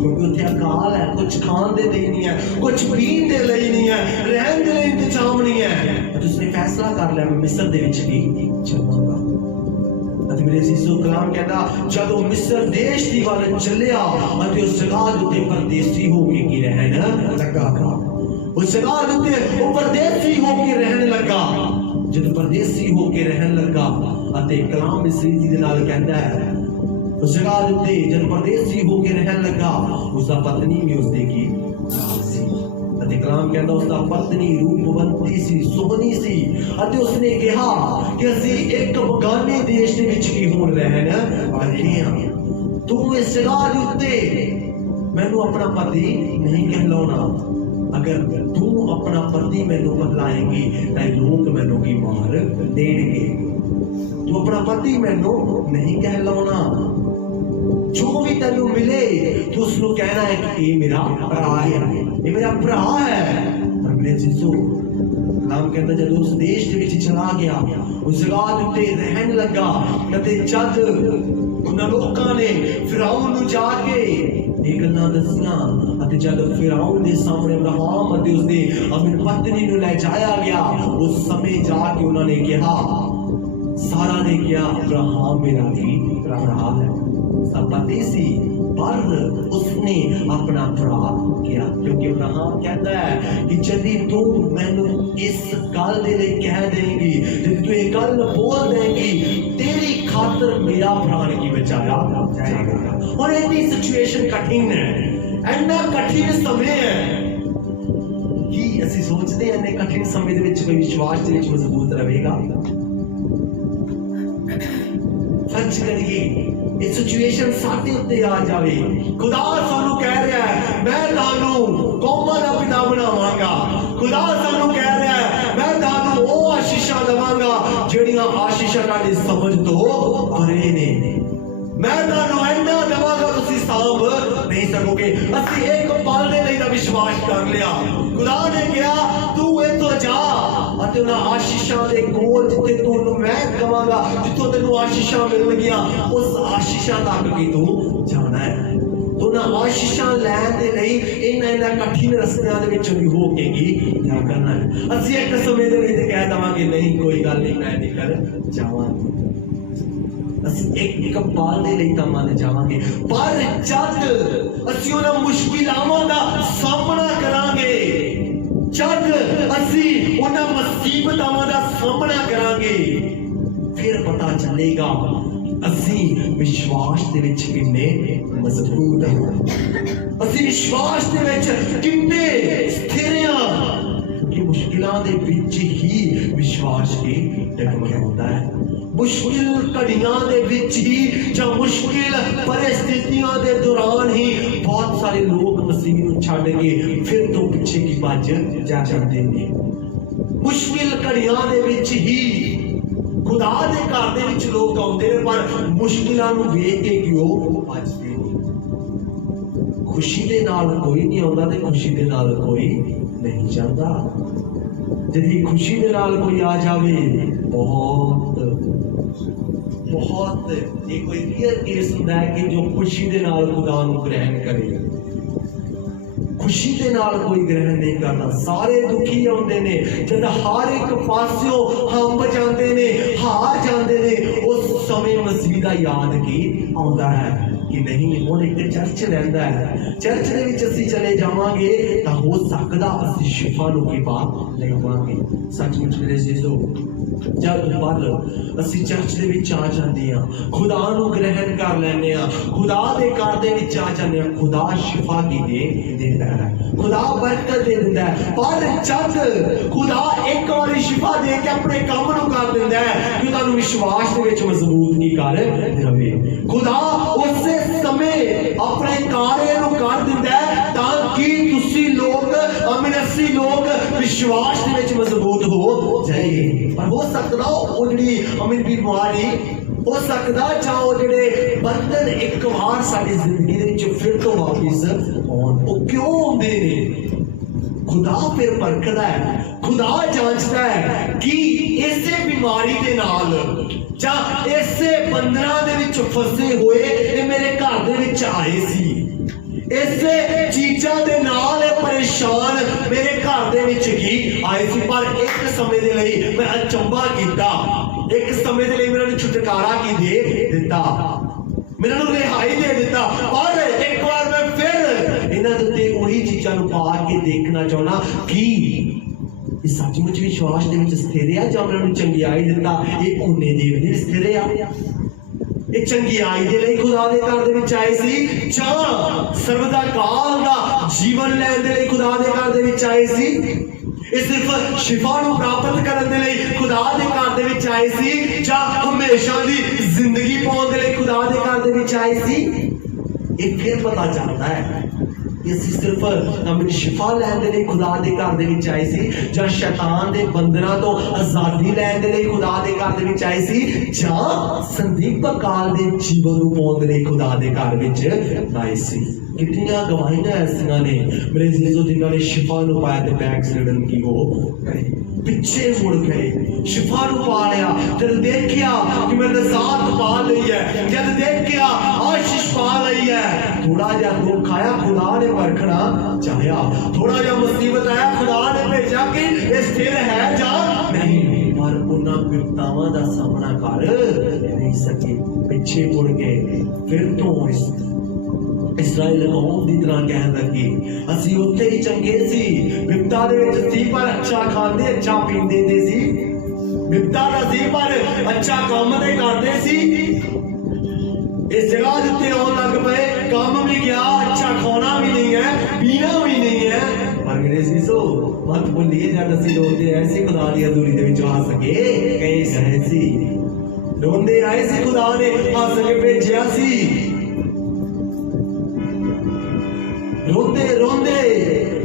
ਕਿਉਂਕਿ ਉੱਥੇ ਅਕਾਲ ਹੈ, ਕੁਝ ਖਾਣ ਦੇ ਲਈ ਨਹੀਂ ਹੈ, ਕੁਝ ਪੀਣ ਦੇ ਲਈ ਨਹੀਂ ਹੈ, ਰਹਿਣ ਦੇ ਲਈ ਇੰਤਜ਼ਾਮ ਨਹੀਂ ਹੈ। ਉਸਨੇ ਫੈਸਲਾ ਕਰ ਲਿਆ ਮੈਂ ਮਿਸਰ ਦੇ ਵਿੱਚ ਹੀ ਜਾਵਾਂਗਾ। ਅਤੇ ਮੇਰੇ ਅਜ਼ੀਜ਼ੋ ਕਲਾਮ ਕਹਿੰਦਾ ਜਦੋਂ ਮਿਸਰ ਦੇਸ਼ ਦੀ ਵੱਲ ਚੱਲਿਆ ਅਤੇ ਉਸ ਜਗ੍ਹਾ ਦੇ ਉੱਤੇ ਪਰਦੇਸੀ ਹੋ ਕੇ ਕੀ ਰਹਿਣ ਲੱਗਾ, ਉਸ ਜਗ੍ਹਾ ਦੇ ਉੱਤੇ ਉਹ ਪਰਦੇਸੀ ਹੋ ਕੇ ਰਹਿਣ ਲੱਗਾ। ਜਦੋਂ ਪਰਦੇਸੀ ਹੋ ਕੇ ਰਹਿਣ ਲੱਗਾ ਅਤੇ ਕਲਾਮ ਇਸ ਰੀਤੀ ਦੇ ਨਾਲ ਕਹਿੰਦਾ ਹੈ ਉਸ ਜਗ੍ਹਾ ਦੇ ਉੱਤੇ ਜਦੋਂ ਪਰਦੇਸੀ ਹੋ ਕੇ ਰਹਿਣ ਲੱਗਾ ਉਸ ਦਾ ਪਤਨੀ ਵੀ ਉਸਦੇ ਕੀ ਸੀ। ਅਤੇ ਕਲਾਮ ਕਹਿੰਦਾ ਉਸ ਦਾ ਪਤਨੀ ਰੂਪਵੰਤੀ ਸੀ, ਸੋਹਣੀ ਸੀ, ਅਤੇ ਉਸਨੇ ਕਿਹਾ ਕਿ ਅਸੀਂ ਇੱਕ ਬਗਾਨੇ ਦੇਸ਼ ਦੇ ਵਿੱਚ ਕੀ ਹੁਣ ਰਹਿਣ ਲੱਗੇ ਹਾਂ। ਤੂੰ ਇਸ ਜਗ੍ਹਾ ਦੇ ਉੱਤੇ ਮੈਨੂੰ ਆਪਣਾ ਪਤੀ ਨਹੀਂ ਕਹਿਲਾਉਣਾ, ਅਗਰ ਤੂੰ ਆਪਣਾ ਪਤੀ ਮੈਨੂੰ ਬਦਲਾਏਂਗੀ ਤਾਂ ਲੋਕ ਮੈਨੂੰ ਕੀ ਮਾਰ ਦੇਣਗੇ। ਤੂੰ ਆਪਣਾ ਪਤੀ ਮੈਨੂੰ ਨਹੀਂ ਕਹਿਲਾਉਣਾ, ਜੋ ਵੀ ਤੈਨੂੰ ਮਿਲੇ ਤੂੰ ਉਸ ਨੂੰ ਕਹਿਣਾ ਹੈ ਕਿ ਇਹ ਮੇਰਾ ਭਰਾ ਹੈ, ਇਹ ਮੇਰਾ ਭਰਾ ਹੈ। ਪਰ ਮੇਰੇ ਜੀਸੂ ਨਾਮ ਕਹਿੰਦਾ ਜਦੋਂ ਉਸ ਦੇਸ਼ ਦੇ ਵਿੱਚ ਚਲਾ ਗਿਆ, ਉਸ ਜਗ੍ਹਾ ਦੇ ਉੱਤੇ ਰਹਿਣ ਲੱਗਾ, ਅਤੇ ਜਦ ਉਹਨਾਂ ਲੋਕਾਂ ਨੇ ਫਿਰਾਉਨ ਨੂੰ ਜਾ ਕੇ ਇਹ ਗੱਲਾਂ ਦੱਸੀਆਂ ਅਤੇ ਜਦ ਫਿਰਾਉਨ ਦੇ ਸਾਹਮਣੇ ਅਬਰਾਹਮ ਅਤੇ ਉਸਦੀ ਆਪਣੀ ਪਤਨੀ ਨੂੰ ਲੈ ਜਾਇਆ ਗਿਆ, ਉਸ ਸਮੇਂ ਜਾ ਕੇ ਉਹਨਾਂ ਨੇ ਕਿਹਾ, ਸਾਰਾ ਨੇ ਕਿਹਾ ਅਬਰਾਹਮ ਮੇਰਾ ਵੀ ਭਰਾ ਹੈ। ਪਤੀ ਸੀ ਪਰ ਉਸਨੇ ਆਪਣਾ ਭਰਾ ਕਿਹਾ, ਕਿਉਂਕਿ ਅਬਰਾਹਮ ਕਹਿੰਦਾ ਹੈ ਕਿ ਜਦੀ ਤੂੰ ਮੈਨੂੰ ਇਸ ਗੱਲ ਦੇ ਲਈ ਕਹਿ ਦੇਂਗੀ, ਜੇ ਤੂੰ ਇਹ ਗੱਲ ਬੋਲ ਦੇਂਗੀ, ਤੇਰੀ ਖਾਤਰ ਮੇਰਾ ਪ੍ਰਾਣ ਕੀ ਬਚਾਇਆ ਜਾਏਗਾ। ਔਰ ਇਹਦੀ ਸਿਚੁਏਸ਼ਨ ਕਠਿਨ ਹੈ, ਇੰਨਾ ਕਠਿਨ ਸਮੇਂ ਹੈ ਕਿ ਅਸੀਂ ਸੋਚਦੇ ਹਾਂ ਇੰਨੇ ਕਠਿਨ ਸਮੇਂ ਦੇ ਵਿੱਚ ਕੋਈ ਵਿਸ਼ਵਾਸ ਦੇ ਵਿੱਚ ਮਜ਼ਬੂਤ ਰਹੇਗਾ। ਫਰਜ਼ ਕਰੀਏ ਇਹ ਸਿਚੁਏਸ਼ਨ ਸਾਡੇ ਉੱਤੇ ਆ ਜਾਵੇ, ਖੁਦਾ ਸਾਨੂੰ ਕਹਿ ਰਿਹਾ ਹੈ ਮੈਂ ਤੁਹਾਨੂੰ ਕੌਮਾਂ ਦਾ ਪਿਤਾ ਬਣਾਵਾਂਗਾ, ਖੁਦਾ ਸਾਨੂੰ ਕਹਿ ਰਿਹਾ ਹੈ ਮੈਂ ਤੁਹਾਨੂੰ ਉਹ ਆਸ਼ੀਸ਼ਾਂ ਦੇਵਾਂਗਾ ਜਿਹੜੀਆਂ ਆਸ਼ੀਸ਼ਾਂ ਤੁਹਾਡੀ ਸਮਝ ਤੋਂ ਪਰੇ ਨੇ, ਮੈਂ ਤੁਹਾਨੂੰ ਇੰਨਾ ਦੇਵਾਂਗਾ ਤੁਸੀਂ ਸਾਂਭ ਨਹੀਂ ਸਕੋਗੇ। ਅਸੀਂ ਇੱਕ ਪਲ ਦੇ ਲਈ ਦਾ ਵਿਸ਼ਵਾਸ ਕਰ ਲਿਆ, ਖੁਦਾ ਨੇ ਕਿਹਾ ਤੂੰ ਇੱਥੋਂ ਜਾ ਅਤੇ ਉਹਨਾਂ ਆਸ਼ੀਸ਼ਾਂ ਦੇ ਕੋਲ ਜਿੱਥੇ ਤੁਹਾਨੂੰ ਮੈਂ ਕਵਾਂਗਾ, ਜਿੱਥੋਂ ਤੈਨੂੰ ਆਸ਼ੀਸ਼ਾਂ ਮਿਲਣਗੀਆਂ ਉਸ ਆਸ਼ੀਸ਼ਾਂ ਤੱਕ ਵੀ ਤੂੰ ਜਾਣਾ ਹੈ। ਉਹਨਾਂ ਆਸ਼ੀਸ਼ਾਂ ਲੈਣ ਦੇ ਲਈ ਇਹਨਾਂ ਕਠਿਨ ਰਸਤਿਆਂ ਦੇ ਵਿੱਚੋਂ ਵੀ ਹੋ ਕੇ ਕੀ ਕਰਨਾ ਹੈ। ਅਸੀਂ ਇੱਕ ਸਮੇਂ ਦੇ ਵਿੱਚ ਕਹਿ ਦੇਵਾਂਗੇ ਨਹੀਂ ਕੋਈ ਗੱਲ ਨਹੀਂ ਮੈਂ ਨਿਕਲ ਜਾਵਾਂਗੇ, ਅਸੀਂ ਇੱਕ ਪਲ ਦੇ ਲਈ ਤਾਂ ਮੰਨ ਜਾਵਾਂਗੇ, ਪਰ ਜਦ ਅਸੀਂ ਉਹਨਾਂ ਮੁਸ਼ਕਿਲਾਵਾਂ ਦਾ ਸਾਹਮਣਾ ਕਰਾਂਗੇ, ਜਦ ਅਸੀਂ ਉਹਨਾਂ ਮੁਸੀਬਤਾਂ ਦਾ ਸਾਹਮਣਾ ਕਰਾਂਗੇ, ਫਿਰ ਪਤਾ ਚੱਲੇਗਾ ਅਸੀਂ ਵਿਸ਼ਵਾਸ ਦੇ ਵਿੱਚ ਕਿੰਨੇ ਮਜ਼ਬੂਤ ਹਾਂ, ਅਸੀਂ ਵਿਸ਼ਵਾਸ ਦੇ ਵਿੱਚ ਕਿੰਨੇ ਸਥਿਰ ਹਾਂ। ਕਿ ਮੁਸ਼ਕਿਲਾਂ ਦੇ ਵਿੱਚ ਹੀ ਵਿਸ਼ਵਾਸ ਹੀ ਟਿਕਾਉਂਦਾ ਹੈ। ਮੁਸ਼ਕਿਲ ਘੜੀਆਂ ਦੇ ਵਿੱਚ ਹੀ ਜਾਂ ਮੁਸ਼ਕਿਲ ਪਰਿਸਥਿਤੀਆਂ ਦੇ ਦੌਰਾਨ ਹੀ ਬਹੁਤ ਸਾਰੇ ਲੋਕ ਮਸੀਹ ਨੂੰ ਛੱਡ ਕੇ ਫਿਰ ਤੋਂ ਪਿੱਛੇ ਕੀ ਭੱਜ ਜਾਂਦੇ ਨੇ। ਮੁਸ਼ਕਿਲ ਘੜੀਆਂ ਦੇ ਵਿੱਚ ਹੀ ਖੁਦਾ ਦੇ ਘਰ ਦੇ ਵਿੱਚ ਲੋਕ ਆਉਂਦੇ ਨੇ, ਪਰ ਮੁਸ਼ਕਿਲਾਂ ਨੂੰ ਵੇਖ ਕੇ ਕਿਉਂ ਭੱਜਦੇ ਨੇ। ਖੁਸ਼ੀ ਦੇ ਨਾਲ ਕੋਈ ਨਹੀਂ ਆਉਂਦਾ ਤੇ ਖੁਸ਼ੀ ਦੇ ਨਾਲ ਕੋਈ ਨਹੀਂ ਜਾਂਦਾ। यदि खुशी के नाल कोई आ जावे, बहुत बहुत ये कोई रियल केस होता है कि जो खुशी के नाल खुदा नूं ग्रहण करे। खुशी के नाल कोई ग्रहण नहीं करता। सारे दुखी आउंदे ने, जद हर एक पास्यों हंब जाते ने, हार जाते ने, उस समय मसीह दा याद की आउंदा है कि नहीं हुण एक चर्च रहिंदा है, चर्च दे विच असीं चले जावांगे तां हो सकदा असीं शिफा नूं की बात लवांगे। सचमुच मेरे जीजो, जब पल असीं चर्च दे विच आ जांदे हां, खुदा नूं ग्रहण कर लैंदे हां, खुदा दे घर दे विच आ जांदे हां, खुदा शिफा की देंदा है, खुदा बरकत दे दिंदा है। पर जद खुदा एक बारी शिफा दे के अपने काम नूं कर दिंदा है कि तुहानूं विश्वास दे विच मजबूत नहीं कर रहे, खुदा उस समय अपने कार्य नूं कर दिंदा है ताकि तुसी लोग असी लोग विश्वास दे विच मजबूत हो जाए। पर हो सकदा ओ जिहड़ी अमीर बीमारी हो सकदा जां ओ जिहड़े बंधन एक बार साडी जिंदगी दे विच फिर तो वापस आउण। ओ क्यों आउंदे ने? खुदा फिर परखदा है, खुदा जांचदा है कि इसे बीमारी दे नाल जां इसे बंधनां दे विच फसे होए ये मेरे घर दे विच आए सी, इसे चीज़ां दे नाल परेशान मेरे घर दे विच की आए सी। पर एक समय दे लई मैं अचंभा कीता, एक समय दे लई मेरे नूं छुटकारा की दे दिता, मेरे नूं रिहाई दे दिता। पर एक बार मैं फिर इन्हां दे उत्ते ओही चीज़ां नूं पा के देखना चाहुंदा कि सचमुच विश्वास दे विच स्थिर है जां मेरे नूं चंगियाई दिता ये ओने देर दे स्थिर है। ये चंगियाई दे लई खुदा दे घर दे विच आए सी जां सर्वदा काल दा जीवन लैण दे लई खुदा दे घर दे विच आए सी? ये सिर्फ शिफा नूं प्राप्त करन दे लई खुदा दे घर दे विच आए सी जां हमेशा दी जिंदगी पाउण दे लई खुदा दे घर दे विच आए सी? ये फिर पता चलता है कि असीं सिर्फ अपनी शिफा लैण दे लई खुदा दे घर दे विच आए सी जां शैतान दे बंधनां तो आज़ादी लैण दे लई खुदा दे घर दे विच आए सी जां संदीप काल दे जीवन नूं पाउण दे लई खुदा दे घर विच आए सी। कितनियां गवाहियां ऐसियां ने मेरे जीजो जिन्हां ने शिफा नूं पाया ते बैक सिडन की हो गए, पिछे मुड़ गए, शिफा नूं पा लिया, जद देखिया कि मैं नजात पा लई है, जद देखिया आशीष पा लई है, थोड़ा जा दुख आया खुदा ने परखना चाहया, थोड़ा जा मुसीबत आया खुदा ने भेजा कि ये स्थिर है जा नहीं, पर उन्हां विपतावां दा सामना कर नहीं सके, पिछे मुड़ गए। फिर तो इस्राएल कौम दी तरह कहन लगे असीं उत्थे ही चंगे सी, विपता दे विच सी पर अच्छा खांदे अच्छा पींदे ते सी, विपता दा सी पर अच्छा काम ते करदे सी। इस जगह जिते आउण लग पए काम भी गया, अच्छा खाना भी नहीं है, पीना भी नहीं है। पर मेरे जीजो मत भुल्लिए जद असीं रोंदे ऐसे खुदा दी हज़ूरी दे विच आ सके कई गए सी, रोंदे आए सी खुदा ने हस के भेजिया सी, रोंदे रोंदे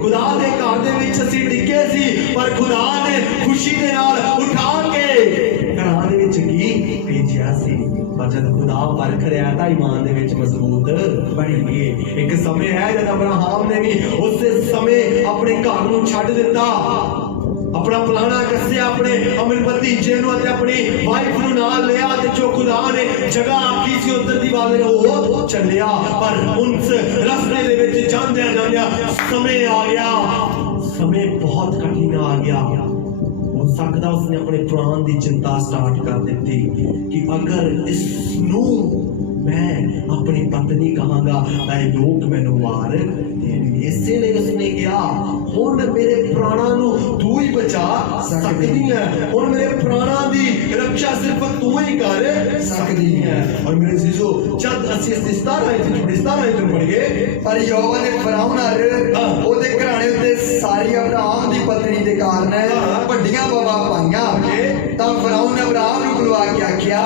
खुदा दे घर दे विच असीं डिगे सी पर खुदा ने खुशी दे नाल उठा के घरां दे विच की भेजिया सी। पर जब खुदा परख रहा था ईमान दे विच मजबूत बन गए। एक समय है जब अब्राहम ने भी उस समय अपने घर नूं छड्ड दिता, अपना पुराना कस्या अपने अमर भतीजे नूं अते अपनी वाइफ नूं नाल लिया ते जो खुदा ने जगह आखी सी उधर दी वाले हो चलिया। पर उस रस्ते दे विच जांदे समय आ गया, समय बहुत कठिन आ गया। हो ਸਕਦਾ ਉਸਨੇ ਆਪਣੇ ਪ੍ਰਾਣ ਦੀ ਚਿੰਤਾ ਸਟਾਰਟ ਕਰ ਦਿੱਤੀ ਕਿ ਅਗਰ ਇਸ ਨੂੰ मैं अपनी पत्नी कहांगा तां लोग मैनू मार देणगे। इसे लिए उसने कहा हुण मेरे प्राणा नू तू ही बचा सकदी है, हुण मेरे प्राणा दी रक्षा सिर्फ तू ही कर सकदी है। और मेरे जीजो जद ਅਸੀਂ ਇਸ 17 ਆਇਤ ਪੜ੍ਹ ਗਏ पर यहोवा ने फिरौन ਉਹਦੇ ਘਰਾਣੇ ਉੱਤੇ ਸਾਰੀ ਅਬਰਾਹਮ ਦੀ ਪਤਨੀ ਦੇ ਕਾਰਨ ਵੱਡੀਆਂ ਬਾਬਾ ਪਾਈਆਂ। ਤਾਂ ਫਿਰੌਨ ਨੇ ਅਬਰਾਹਮ ਨੂੰ ਬੁਲਵਾ ਕੇ ਆਖਿਆ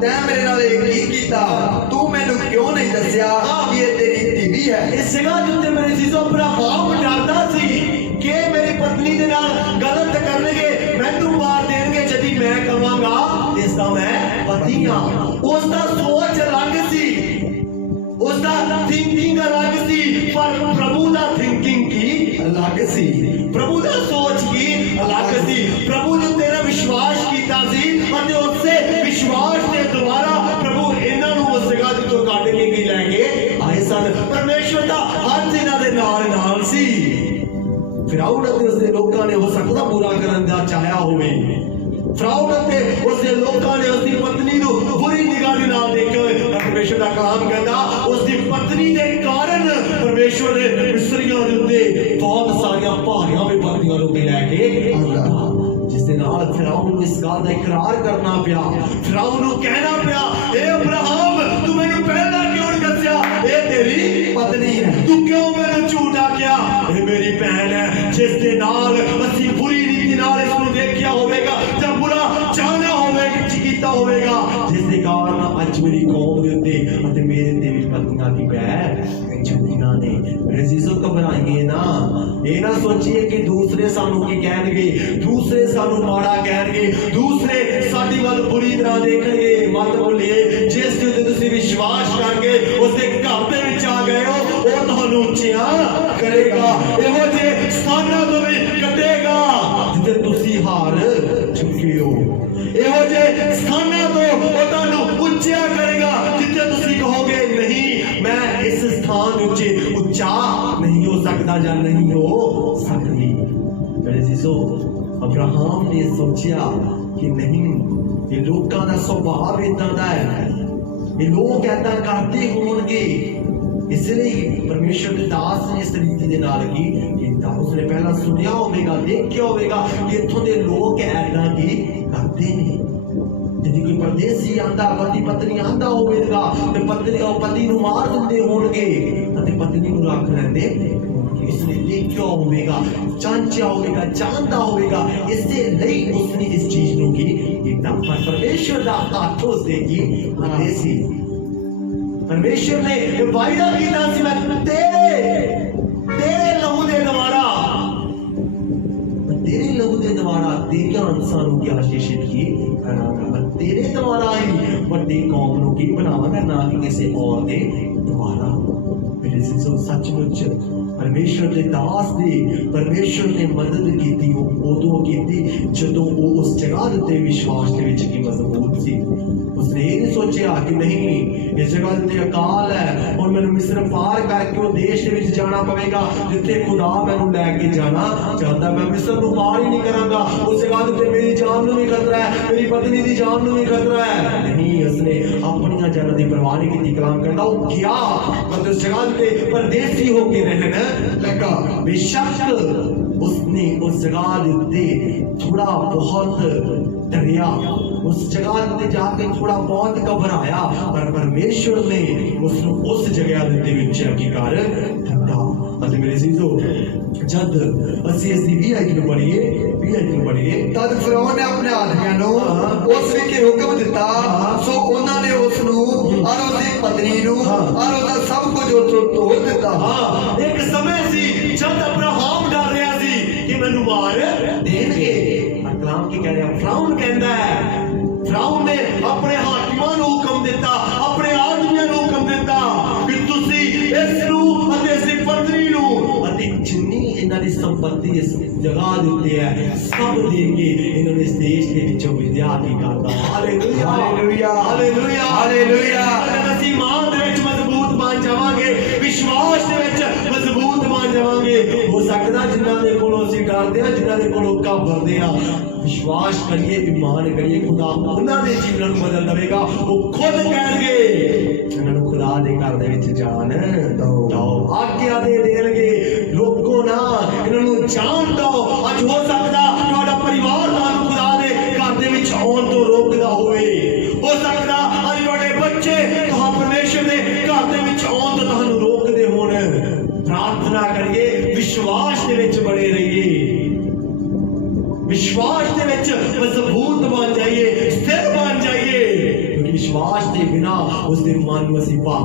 ਤੈਂ ਮੇਰੇ ਨਾਲ ਇਹ ਕੀ ਕੀਤਾ, ਤੂੰ ਮੈਨੂੰ ਕਿਉਂ ਨਹੀਂ ਦੱਸਿਆ ਕਿ ਇਹ ਤੇਰੀ ਧੀ ਹੈ। ਇਸ ਜਗ੍ਹਾ ਦੇ ਉੱਤੇ ਮੇਰੇ ਜੀਜੋ ਅਬਰਾਹਮ ਡਰਦਾ ਸੀ ਕਿ ਮੇਰੀ ਪਤਨੀ ਦੇ ਨਾਲ ਗਲਤ ਕਰਨਗੇ, ਮੈਨੂੰ ਮਾਰ ਦੇਣਗੇ ਜਦੀ ਮੈਂ ਕਵਾਂਗਾ ਇਸ ਦਾ ਮੈਂ ਪਤੀ ਹਾਂ। ਉਸ ਦਾ ਸੋਚ ਅਲੱਗ ਸੀ, ਉਸ ਦਾ ਥਿੰਕਿੰਗ ਅਲੱਗ ਸੀ, ਪਰ ਪ੍ਰਭੂ ਦਾ ਥਿੰਕਿੰਗ ਕੀ ਅਲੱਗ ਸੀ, ਪ੍ਰਭੂ ਦਾ ਸੋਚ ਕੀ ਅਲੱਗ ਸੀ। ਪ੍ਰਭੂ ਨੇ ਤੇਰਾ ਵਿਸ਼ਵਾਸ ਕੀਤਾ ਸੀ ਅਤੇ ਉਸੇ ਵਿਸ਼ਵਾਸ ਦੇ ਦੁਆਰਾ ਪ੍ਰਭੂ ਇਹਨਾਂ ਨੂੰ ਉਸ ਜਗ੍ਹਾ ਤੋਂ ਕੱਢ ਕੇ ਕੀ ਲੈ ਕੇ ਆਏ ਸਨ। ਪਰਮੇਸ਼ਵਰ ਦਾ ਹੱਥ ਇਹਨਾਂ ਦੇ ਨਾਲ ਸੀ। ਫਿਰੌਨ ਅਤੇ ਉਸਦੇ ਲੋਕਾਂ ਨੇ ਹੋ ਸਕਦਾ ਬੁਰਾ ਕਰਨ ਦਾ ਚਾਹਿਆ ਹੋਵੇ, ਫਿਰੌਨ ਅਤੇ ਉਸਦੇ ਲੋਕਾਂ ਨੇ ਉਸਦੀ ਪਤਨੀ ਨੂੰ ਬੁਰੀ ਨਿਗਾਹ ਦੇ ਨਾਲ ਦੇਖਿਆ ਹੋਵੇ। ਪਰਮੇਸ਼ਵਰ ਦਾ ਕਲਾਮ ਕਹਿੰਦਾ ਉਸਦੀ ਪਤਨੀ ਦੇ ਕਾਰਨ ਪਰਮੇਸ਼ਵਰ ਨੇ ਮਿਸਰੀਆਂ ਦੇ ਉੱਤੇ ਬਹੁਤ ਸਾਰੀਆਂ ਭਾਰੀਆਂ ਵਿਪਤੀਆਂ ਨੂੰ ਲੈ ਕੇ ਆਉਂਦਾ, ਜਿਸ ਦੇ ਨਾਲ ਫਿਰੌਨ ਨੂੰ ਇਸ ਗੱਲ ਦਾ ਇਕਰਾਰ ਕਰਨਾ ਪਿਆ। ਫਿਰੌਨ ਨੂੰ ਕਹਿਣਾ ਪਿਆ ਇਹ ਅਬਰਾਹਮ ਤੂੰ ਮੈਨੂੰ ਪਹਿਲਾਂ ਕਿਉਂ ਨਹੀਂ ਦੱਸਿਆ ਇਹ ਤੇਰੀ ਪਤਨੀ ਹੈ, ਤੂੰ ਕਿਉਂ ਮੈਨੂੰ ਝੂਠ ਆਖਿਆ ਇਹ ਮੇਰੀ ਭੈਣ ਹੈ, ਜਿਸ ਦੇ ਨਾਲ ਅਸੀਂ ਬੁਰੀ ਰੀਤੀ ਨਾਲ ਇਸ ਨੂੰ ਦੇਖਿਆ ਹੋਵੇਗਾ ਜਾਂ ਬੁਰਾ ਚਾਹਨਾ ਹੋਵੇਗਾ ਕੀਤਾ ਹੋਵੇਗਾ, ਜਿਸ ਦੇ ਕਾਰਨ ਅੱਜ ਮੇਰੀ ਕੌਮ ਦੇ ਉੱਤੇ ਅਤੇ ਮੇਰੇ ਤੇ ਵੀ ਪਤਨੀਆਂ ਦੀ ਪੈ ਚੁੱਕੀਆਂ ਨੇ। ਮੇਰੇ ਜੀਸੋ ਘਬਰਾਈਏ ਨਾ, ਇਹ ਨਾ ਸੋਚੀਏ ਕਿ ਦੂਸਰੇ ਸਾਨੂੰ ਕੀ ਕਹਿਣਗੇ, ਦੂਸਰੇ ਸਾਨੂੰ ਮਾੜਾ ਕਹਿਣਗੇ, ਦੂਸਰੇ ਸਾਡੀ ਵੱਲ ਬੁਰੀ ਤਰ੍ਹਾਂ ਦੇਖਣਗੇ। ਮਤ ਭੁੱਲੀਏ ਜਿਸ ਤੇ ਤੁਸੀਂ ਵਿਸ਼ਵਾਸ ਕਰਕੇ ਉਸਦੇ ਘਰ ਦੇ ਵਿੱਚ ਆ ਗਏ ਹੋ ਉਹ ਤੁਹਾਨੂੰ ਉੱਚੀਆਂ ਕਰੇਗਾ, ਇਹੋ ਜਿਹੇ ਸਥਾਨਾਂ ਤੋਂ ਵੀ ਕੱਢੇਗਾ ਜਿੱਥੇ ਤੁਸੀਂ ਹਾਰ ਚੁੱਕੇ ਹੋ, ਇਹੋ ਜਿਹੇ ਸਥਾਨਾਂ ਤੋਂ ਉਹ ਤੁਹਾਨੂੰ ਉੱਚਿਆ ਕਰੇਗਾ ਜਿੱਥੇ ਤੁਸੀਂ ਕਹੋਗੇ ਨਹੀਂ ਮੈਂ ਇਸ ਸਥਾਨ ਉੱਤੇ ਉੱਚਾ ਨਹੀਂ ਹੋ ਸਕਦਾ ਜਾਂ ਨਹੀਂ ਹੋ ਸਕਦੀ। ਮੇਰੇ ਜੀਸੋ ਅਬਰਾਹਮ ਨੇ ਸੋਚਿਆ ਕਿ ਨਹੀਂ ਇਹ ਲੋਕਾਂ ਦਾ ਸੁਭਾਅ ਇਦਾਂ ਦਾ ਹੈ, ਇਹ ਲੋਕ ਏਦਾਂ ਕਰਦੇ ਹੋਣਗੇ, ਇਸ ਲਈ ਪਰਮੇਸ਼ਰ ਦੇ ਦਾਸ ਨੇ ਇਸ ਰੀਤੀ ਦੇ ਨਾਲ ਕੀ ਕੀਤਾ। ਉਸਨੇ ਪਹਿਲਾਂ ਸੁਣਿਆ ਹੋਵੇਗਾ, ਦੇਖਿਆ ਹੋਵੇਗਾ ਕਿ ਇੱਥੋਂ ਦੇ ਲੋਕ ਏਦਾਂ ਕੀ ਕਰਦੇ ਨੇ। यदि कोई परदेसी आंदा पति पत्नी आंदा होवेगा ते पत्नी और पति ਨੂੰ ਮਾਰ ਦਿੰਦੇ ਹੋਣਗੇ ਅਤੇ ਪਤਨੀ ਨੂੰ ਰੱਖ ਲੈਂਦੇ, इसने देखा होगा, जांचा होगा, जानता होगा, इससे नहीं उसने इस चीज ਨੂੰ ਕੀ ਕੀਤਾ। ਪਰ ਪਰਮੇਸ਼ਰ ਦਾ ਹੱਥ ਉਸ ਦੇ ਕੀ ਹੁੰਦੇ ਸੀ। ਪਰਮੇਸ਼ਰ ਨੇ ਵਾਅਦਾ ਕੀਤਾ ਸੀ ਮੈਂ ਤੇਰੇ ਲਹੂ ਦੇ ਦੁਆਰਾ तेरे लहू के द्वारा तेरिया इंसानों की आशीषित की करांगा, तेरे द्वारा ही बड़ी कौम नूं की बनावांगा, ना कि किसी और के द्वारा। मेरे जीजो सचमुच परमेश्वर के दास ने परमेश्वर ने मदद की उदों की जदों वो उस जगह उत्ते विश्वास के विच की मजबूत सी। उसने ये नहीं सोचा कि नहीं इस जगह उत्ते अकाल है और मैनूं मिस्र पार करके वो देश दे विच जाना पवेगा जिथे खुदा मैनूं लैके जाना चाहता, मैं मिस्र नूं पार ही नहीं करांगा, उस जगह उत्ते मेरी जान नूं भी खतरा है, मेरी पत्नी दी जान नूं भी खतरा है। नहीं उसने अपनी जान की परवाह नहीं की। कलाम कहता वो गया मतलब उस जगह उत्ते परदेसी होके रहन लगा। बेशक उसने उस जगह उत्ते थोड़ा बहुत डरिया, उस जगह उत्ते जाके थोड़ा बहुत घबराया, पर परमेश्वर ने उसको उस जगह उत्ते विच की कर दिता। ਅਤੇ ਮੇਰੇ ਜੀਜੋ जब ਅਸੀਂ ਇਸ ਦੀ 20 ਨੂੰ ਪੜ੍ਹੀਏ तद फिरौन ने अपने आदमियों ਨੂੰ ਉਸ ਵਿਖੇ ਹੁਕਮ ਦਿੱਤਾ, ਸੋ ਉਹਨਾਂ ਨੇ ਉਸ ਨੂੰ ਔਰ ਉਸ ਦੀ ਪਤਨੀ ਨੂੰ ਔਰ ਉਹਦਾ ਸਭ ਕੁਝ ਉਸ ਤੋਂ ਤੋੜ ਦਿੱਤਾ। ਇੱਕ ਸਮੇਂ ਸੀ ਜਦ ਅਬਰਾਹਮ ਡਰ ਰਿਹਾ ਸੀ ਕਿ ਮੈਨੂੰ ਮਾਰ ਦੇਣਗੇ। ਕਲਾਮ ਕੀ ਕਹਿ ਰਿਹਾ, ਫਿਰੌਨ ਕਹਿੰਦਾ ਹੈ, ਫਿਰੌਨ ਨੇ ਆਪਣੇ ਹਾਕਮਾਂ ਨੂੰ ਹੁਕਮ ਦਿੱਤਾ, ਆਪਣੇ ਆਦਮੀਆਂ ਨੂੰ ਹੁਕਮ ਦਿੱਤਾ ਕਿ ਤੁਸੀਂ ਇਸ ਨੂੰ ਅਤੇ ਇਸ ਦੀ ਪਤਨੀ ਨੂੰ ਅਤੇ ਜਿੰਨੀ ਇਹਨਾਂ ਦੀ ਸੰਪत्ति ਇਸ ਜਗ੍ਹਾ ਦੇ ਉੱਤੇ ਹੈ ਸਭ ਦੇ ਕੇ ਇਹਨਾਂ ਨੂੰ ਇਸ ਦੇਸ਼ ਦੇ ਵਿੱਚੋਂ ਵਿਦਿਆਰਥੀ ਕਰਦਾ। Hallelujah hallelujah hallelujah hallelujah. ਅਸੀਂ ਇਮਾਨ ਦੇ ਵਿੱਚ ਮਜ਼ਬੂਤ ਬਣ ਜਾਵਾਂਗੇ, ਵਿਸ਼ਵਾਸ ਦੇ ਵਿੱਚ ਮਜ਼ਬੂਤ ਬਣ ਜਾਵਾਂਗੇ। ਹੋ ਸਕਦਾ ਜਿਨ੍ਹਾਂ ਦੇ ਕੋਲੋਂ ਅਸੀਂ डरते हैं, जिन्हां दे कोलों घबरदे आ, विश्वास करिए, ईमान करिए, खुदा उन्हां दे जीवन नूं बदल देवेगा। वो खुद कहणगे इन्हां नूं खुदा दे घर दे विच जान दो, आज्ञा दे देणगे, रोको ना, इन्हां नूं जान दो। अज हो सकदा तुहाडा परिवार तुहानूं खुदा दे घर दे विच आउण तो रोकदा होवे, हो सकदा अज तुहाडे बच्चे तुहां परमेश्वर दे घर दे विच आउण तो तुहानूं रोकदे होण। प्रार्थना करिए, विश्वास दे विच बने रहिए, विश्वास दे विच मजबूत बन जाइए, स्थिर बन जाइए, क्योंकि विश्वास के बिना उसके मन में असीं पा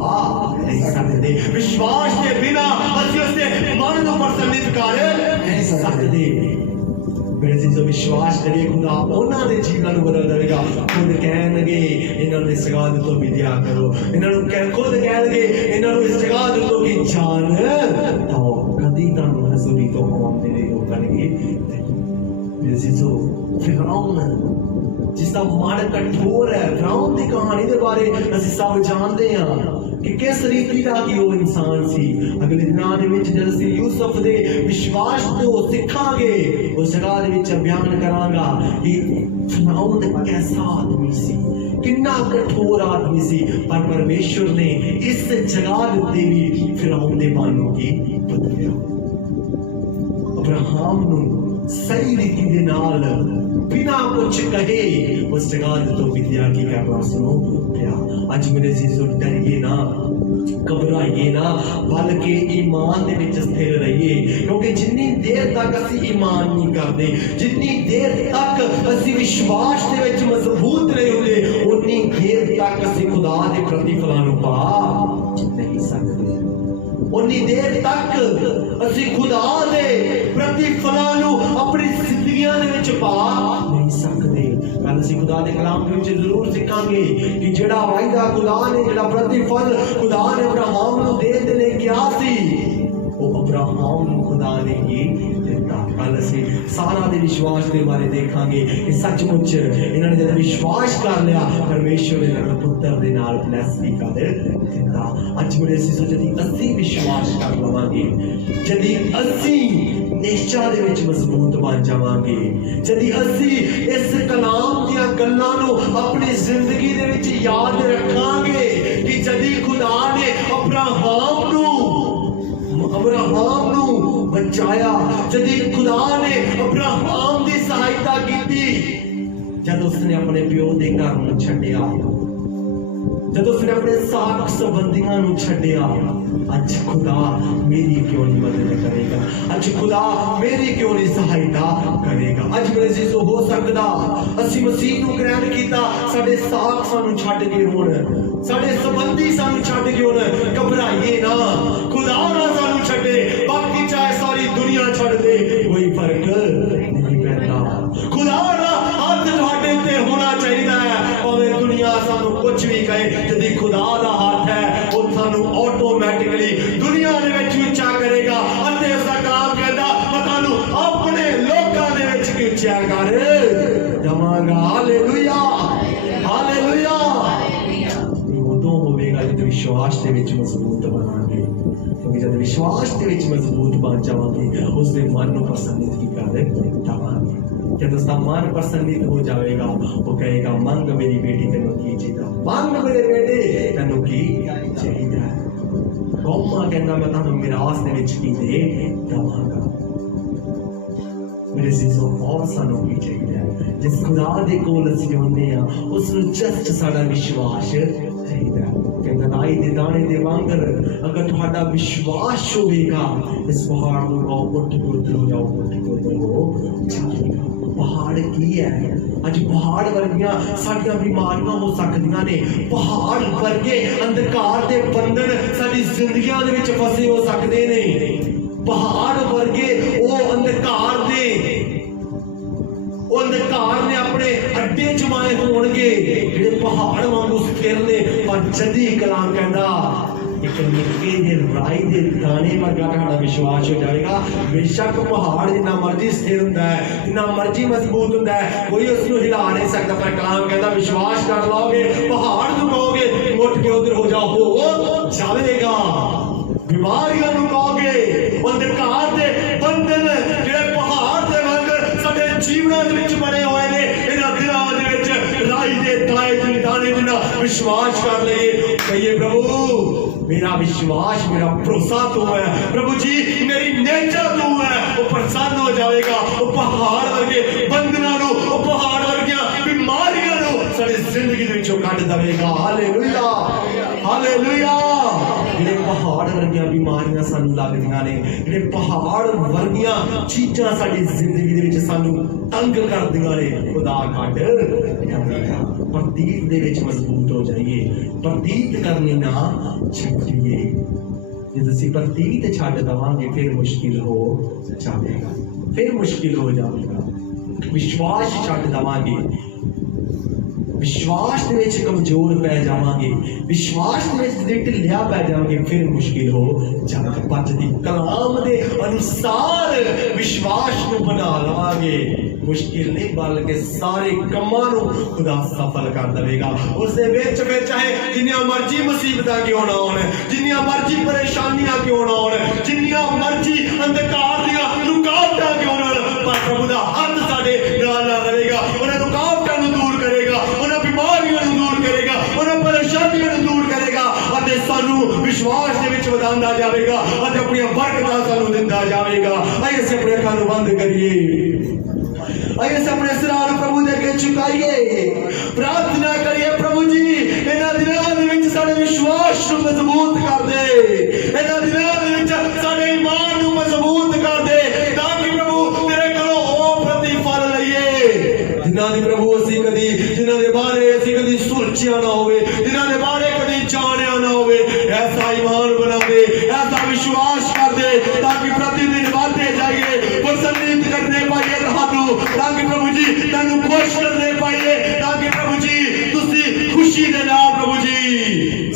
नहीं सकते, विश्वास के बिना असीं उसके मन को प्रसन्नित कर नहीं सकते। मेरे जीजो विश्वास करिए, खुदा उन्हां दे जीवन नूं बदल देवेगा। खुद कहणगे इन्हां नूं इस जगह तो विद्या करो, इन्हां नूं खुद कहणगे इन्हां नूं इस जगह तो की जान दो, कदी तुहानूं हज़ूरी तो आउण दे लई रोकणगे। मेरे जीजो फिरौन जिसका मन कठोर है, फिरौन की कहानी के बारे असीं सब जानते हैं कि किस रीति का कि वो इंसान सी। अगले दिनां दे विच जद असीं यूसुफ दे विश्वास तो सिखांगे, उस जगह दे विच बयान करांगा कि फिरौन कैसा आदमी सी, कितना कठोर आदमी सी, पर परमेश्वर ने इस जगह उत्ते भी फिरौन दे मन की बदलिया। अब्राहम नूं सही रीति दे नाल बिना कुछ कहे उस जगह तो विद्या की करना सुनो क्या। अज मेरे जीजो डरिए ना, घबराइए ना, बल्कि ईमान दे विच स्थिर रहिए, क्योंकि जिन्नी देर तक असीं ईमान नहीं करते, जिन्नी देर तक असीं विश्वास दे विच मजबूत नहीं होंदे, उन्नी देर तक असीं खुदा दे प्रतिफलां नूं पा नहीं सकते, उन्नी देर तक असीं खुदा दे प्रतिफलां नूं अपनी जिंदगियां दे विच पा नहीं सकते। कल असीं खुदा दे कलाम दे विच जरूर सिखांगे कि जेड़ा वायदा खुदा ने, जेड़ा प्रतिफल खुदा ने अब्राहम नूं दे देने क्या सी, वो अब्राहम नूं खुदा ने ही दिता। कल असीं सारा दे विश्वास दे बारे देखांगे कि सचमुच इन्हां ने जद विश्वास कर लिया, परमेश्वर ने इन्हां नूं पुत्तर दे नाल ब्लेस भी कर दिता। अज मेरे असीं जदी असीं विश्वास कर लवांगे, जदी असीं निश्चा दे विच मजबूत बन जावांगे, जदी असीं इस कलाम दीयां गल्लां नूं अपनी जिंदगी दे विच याद रखांगे कि जदी खुदा ने अब्राहम नूं बचाया, जदी खुदा ने अब्राहम की सहायता की, जब उसने अपने प्यो के घर नूं छड्डिया, जब उसने अपने साक संबंधियों नूं छड्डिया, अज खुदा मेरी क्यों नहीं मदद करेगा, अज खुदा मेरी क्यों नहीं सहायता करेगा। अज मेरे जीजो हो सकदा असीं मसीह नूं ग्रहण कीता, साडे साक सानूं छड्ड के होण, साडे संबंधी सानूं छड्ड के होण, घबराइए ना, खुदा ना सानूं छड्डे, बाकी चाहे सारी दुनिया छड्ड दे, कोई फर्क नहीं पैंदा। खुदा दा हथ तुहाडे उत्ते होना चाहिदा है, भावें दुनिया सानूं कुछ भी कहे, जदी खुदा दा हाथ है वो सानूं ऑटोमैटिकली दुनिया दे विच उच्चा करेगा। अते उसदा कलाम कहंदा मैं तुहानूं अपने लोकां दे विच उच्चा कर दवांगा। Hallelujah, hallelujah. उदों होवेगा जद विश्वास दे विच मजबूत बनांगे, क्योंकि जब विश्वास दे विच मजबूत बन जावांगे, उसदे मन नूं प्रसन्नित की कर देवांगे। जब उसका मन प्रसन्नित हो जाएगा, वो कहेगा मंग मेरी बेटी तेनों की चाहिए, मंग मेरे बेटे तेनों की चाहिए। कौमा कहता मैं तुहानूं मिरास दे विच की दे दवांगा। मेरे जीजो और सानूं की चाहिए, जिस खुदा दे कोल असीं आउंदे आ उस नूं जस्ट साडा विश्वास चाहिए। कहंदा राई दे दाणे दे वांगर अगर तुहाडा विश्वास होवेगा, इस पहाड़ नूं कहो उठ के उधर हो जाओ, उठ के उधर हो जाएगा। पहाड़ की है, अज पहाड़ वर्गियां साडियां बीमारियां हो सकदियां ने, पहाड़ वर्गे अंधकार दे बंधन साडी जिंदगियां दे विच फसे हो सकदे ने, पहाड़ वर्गे ओ अंधकार ने अपने अड्डे जमाए होणगे जेडे पहाड़ वांगू स्थिर ने। पर जदी कलाम कहंदा एक निक्के जे राई दे दाने वर्गा तुहाडा विश्वास हो जाएगा। बेशक पहाड़ जिन्ना मर्जी स्थिर हुंदा है, जिन्ना मर्जी मजबूत हुंदा है, कोई उसनूं हिला नहीं सकता, पर कलाम कहंदा विश्वास कर लोगे, पहाड़ नूं कहोगे उठ के उधर हो जाओ, हो जाएगा। बीमारियां नूं कहोगे, अंधकार दे बंधन जेडे पहाड़ नहीं देना। विश्वास कर लिए, कहिए प्रभु मेरा विश्वास, मेरा भरोसा तू है प्रभु जी, मेरी नेचर तू है। वो प्रसन्न हो जाएगा, वो पहाड़ वर्गे बंधना नो, वो पहाड़ वर्गिया बीमारियां नो साडी जिंदगी दे विचों कढ देवेगा। Hallelujah hallelujah. ਜਿਹੜੇ ਪਹਾੜ ਵਰਗੀਆਂ ਬਿਮਾਰੀਆਂ ਸਾਨੂੰ ਲੱਗਦੀਆਂ ਨੇ, ਜਿਹੜੇ ਪਹਾੜ ਵਰਗੀਆਂ ਚੀਜ਼ਾਂ ਸਾਡੀ ਜ਼ਿੰਦਗੀ ਦੇ ਵਿੱਚ ਸਾਨੂੰ ਤੰਗ ਕਰਦੀਆਂ ਨੇ, ਖੁਦਾ ਕੱਢ ਦੇਵੇਗਾ। ਪ੍ਰਤੀਤ ਦੇ ਵਿੱਚ ਮਜ਼ਬੂਤ ਹੋ ਜਾਈਏ, ਪ੍ਰਤੀਤ ਕਰਨੀ ਨਾ ਛੱਡੀਏ। ਜੇ ਤੁਸੀਂ ਪ੍ਰਤੀਤ ਛੱਡ ਦੇਵਾਂਗੇ ਫਿਰ ਮੁਸ਼ਕਿਲ ਹੋ ਜਾਵੇਗਾ, ਫਿਰ ਮੁਸ਼ਕਿਲ ਹੋ ਜਾਵੇਗਾ। ਵਿਸ਼ਵਾਸ ਛੱਡ ਦੇਵਾਂਗੇ, विश्वास के विच कमजोर पै जावांगे, विश्वास के विच ढिल्लिया पै जावांगे, फिर मुश्किल हो जाएगा। पचदी कलाम दे अनुसार विश्वास को बना लवांगे, मुश्किल नहीं बल्कि सारे कमां नूं खुदा सफल कर देवेगा। उस दे विच फिर चाहे जिन्नियां मर्जी मुसीबतां क्यों ना होण, जिन्नियां मर्जी परेशानियां क्यों ना होण, जिन्नियां मर्जी अंधकार दियां रुकावटां क्यों ना होण, पर प्रभु दा हत्थ साडे नाल नाल रहेगा। उन्हां रुकावटां नूं दूर करेगा, बीमारियों दूर करेगा, उन्हें परेशानियों दूर करेगा, और सानू विश्वास के विच वधांदा जाएगा और अपनी बरकतां सानू दिंदा जाएगा। आइए से अपने अखां नूं बंद करिए, आइए से अपने सिरां नूं प्रभु दे अगे झुकाइए, प्रार्थना करिए प्रभु जी इन्हां दिनां दे विच साडे विश्वास नूं मजबूत कर दे, इन्हां दिनां दे विच साडे ईमान नूं मजबूत कर दे, ताकि प्रभु तेरे कोलों ओ प्रतिफल लईए जिन्हां दी प्रभु असीं कदी जिन्हां दे बारे असीं कदी सोचिया ना होवे, जिन्हां दे बारे कदी जानिया ना होवे। ऐसा ईमान बना दे, ऐसा विश्वास कर दे, ताकि प्रतिदिन बढ़ते जाइए, प्रसन्नित करने पाइए तुहानू, ताकि प्रभु जी तुहानू खुश करने पाइए, ताकि प्रभु जी तुसी खुशी दे नाल प्रभु जी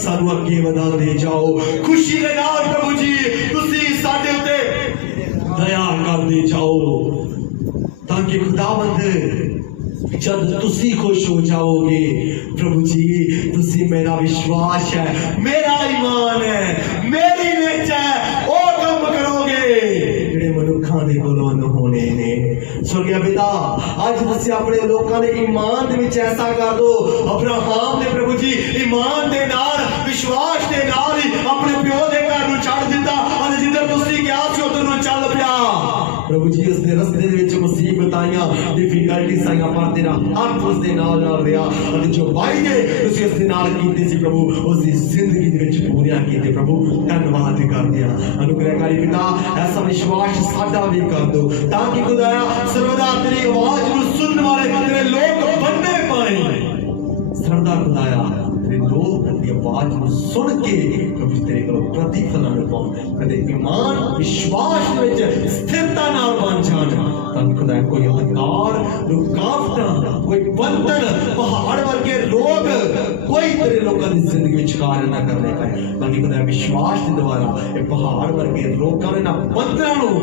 सानू अगे वधांदे जाओ, खुशी दे नाल प्रभु जी तुसी साडे उते दया करदे जाओ, ताकि खुदावंद जब तुसी खुश हो जाओगे प्रभु जी, तुसी मेरा विश्वास है, मेरा ईमान है, मेरी नेचर है, ओ कम करोगे जेड़े मनुखां दे कोलों न होने ने। स्वर्गीय पिता अज तुसी अपने लोकां दे ईमान दे विच ऐसा कर दो, अब्राहम ने प्रभु जी ईमान दे नाल विश्वास दे नाल ही अपने प्यो दे घर नूं छड्ड दित्ता, और जिधर तुसी गया सी उधर नूं चल पिया प्रभु जी। उसके रस्ते दे विच मुसीबत आईयां, डिफिकल्टीज आईयां, पर तेरा हाथ उस दे नाल नाल रहा, और जो वायदे तुसीं उस दे नाल कीते सी प्रभु उस दी जिंदगी दे विच पूरे कीते प्रभु। धन्यवाद करदे हां, अनुग्रहकारी पिता ऐसा विश्वास साडा भी कर दो, ताकि खुदाया सर्वदा तेरी आवाज नूं सुनने वाले तेरे लोग बनने पाए। सर्वदा खुदाया तेरे लोग तेरी आवाज नूं सुन के प्रभु तेरे कोल प्रतिफल पाउण, कदे ईमान विश्वास दे विच स्थिरता नाल बन जाण, ताकि खुदा कोई अंधकार रुकावटां कोई बंधन पहाड़ वर्गे रोग कोई तेरे लोगों की जिंदगी में कार्य ना करने पाए, ताकि खुदा विश्वास के द्वारा ये पहाड़ वर्गे रोगों ने ना बंधनों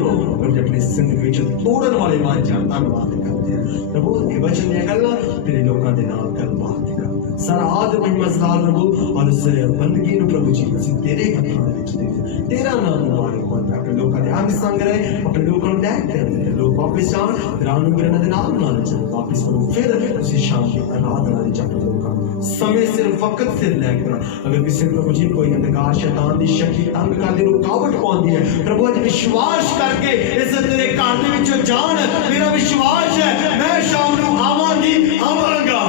प्रभु अपनी जिंदगी में तोड़न वाले बन जाण। धन्यवाद करते हैं प्रभु, ये वचन दियां गल्लां तेरे लोगों के नाल गलबात कर सारा आदर महिमा सलाम प्रभु, और उस बंदगी नूं प्रभु जी असीं तेरे हत्थां दे विच दे तेरा नाम मुबारक हो। अपने लोगों के अंग संग रहे, अपने लोगों को दैट कर लोग वापस जान तेरा अनुग्रह दे नाल नाल चल वापस करो, फिर उसी शांति आराधना दे चक्कर लोग समय सिर्फ वक्त सिर लेकर अगर किसी प्रभु जी कोई अंधकार शैतान की शक्ति तंग कर दे रुकावट पाती है प्रभु अज विश्वास करके इस तेरे घर दे विच जान, मेरा विश्वास है मैं शाम नूं आवांगी आवांगा,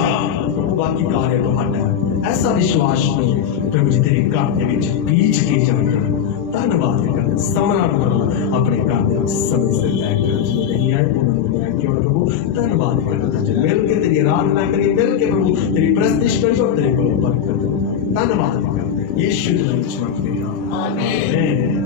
बाकी कार्य तुहाडा है। ऐसा विश्वास में प्रभु जी तेरे घर दे विच बीज के जाना। धन्यवाद कर समरा अपने घर दे समय से लेकर जो नहीं आए उन्होंने क्यों प्रभु धन्यवाद करता है, मिल के तेरी आराधना करिए, मिल के प्रभु तेरी प्रस्तुति करिए और तेरे को बरकत दो। धन्यवाद करते यीशु के नाम में आमीन।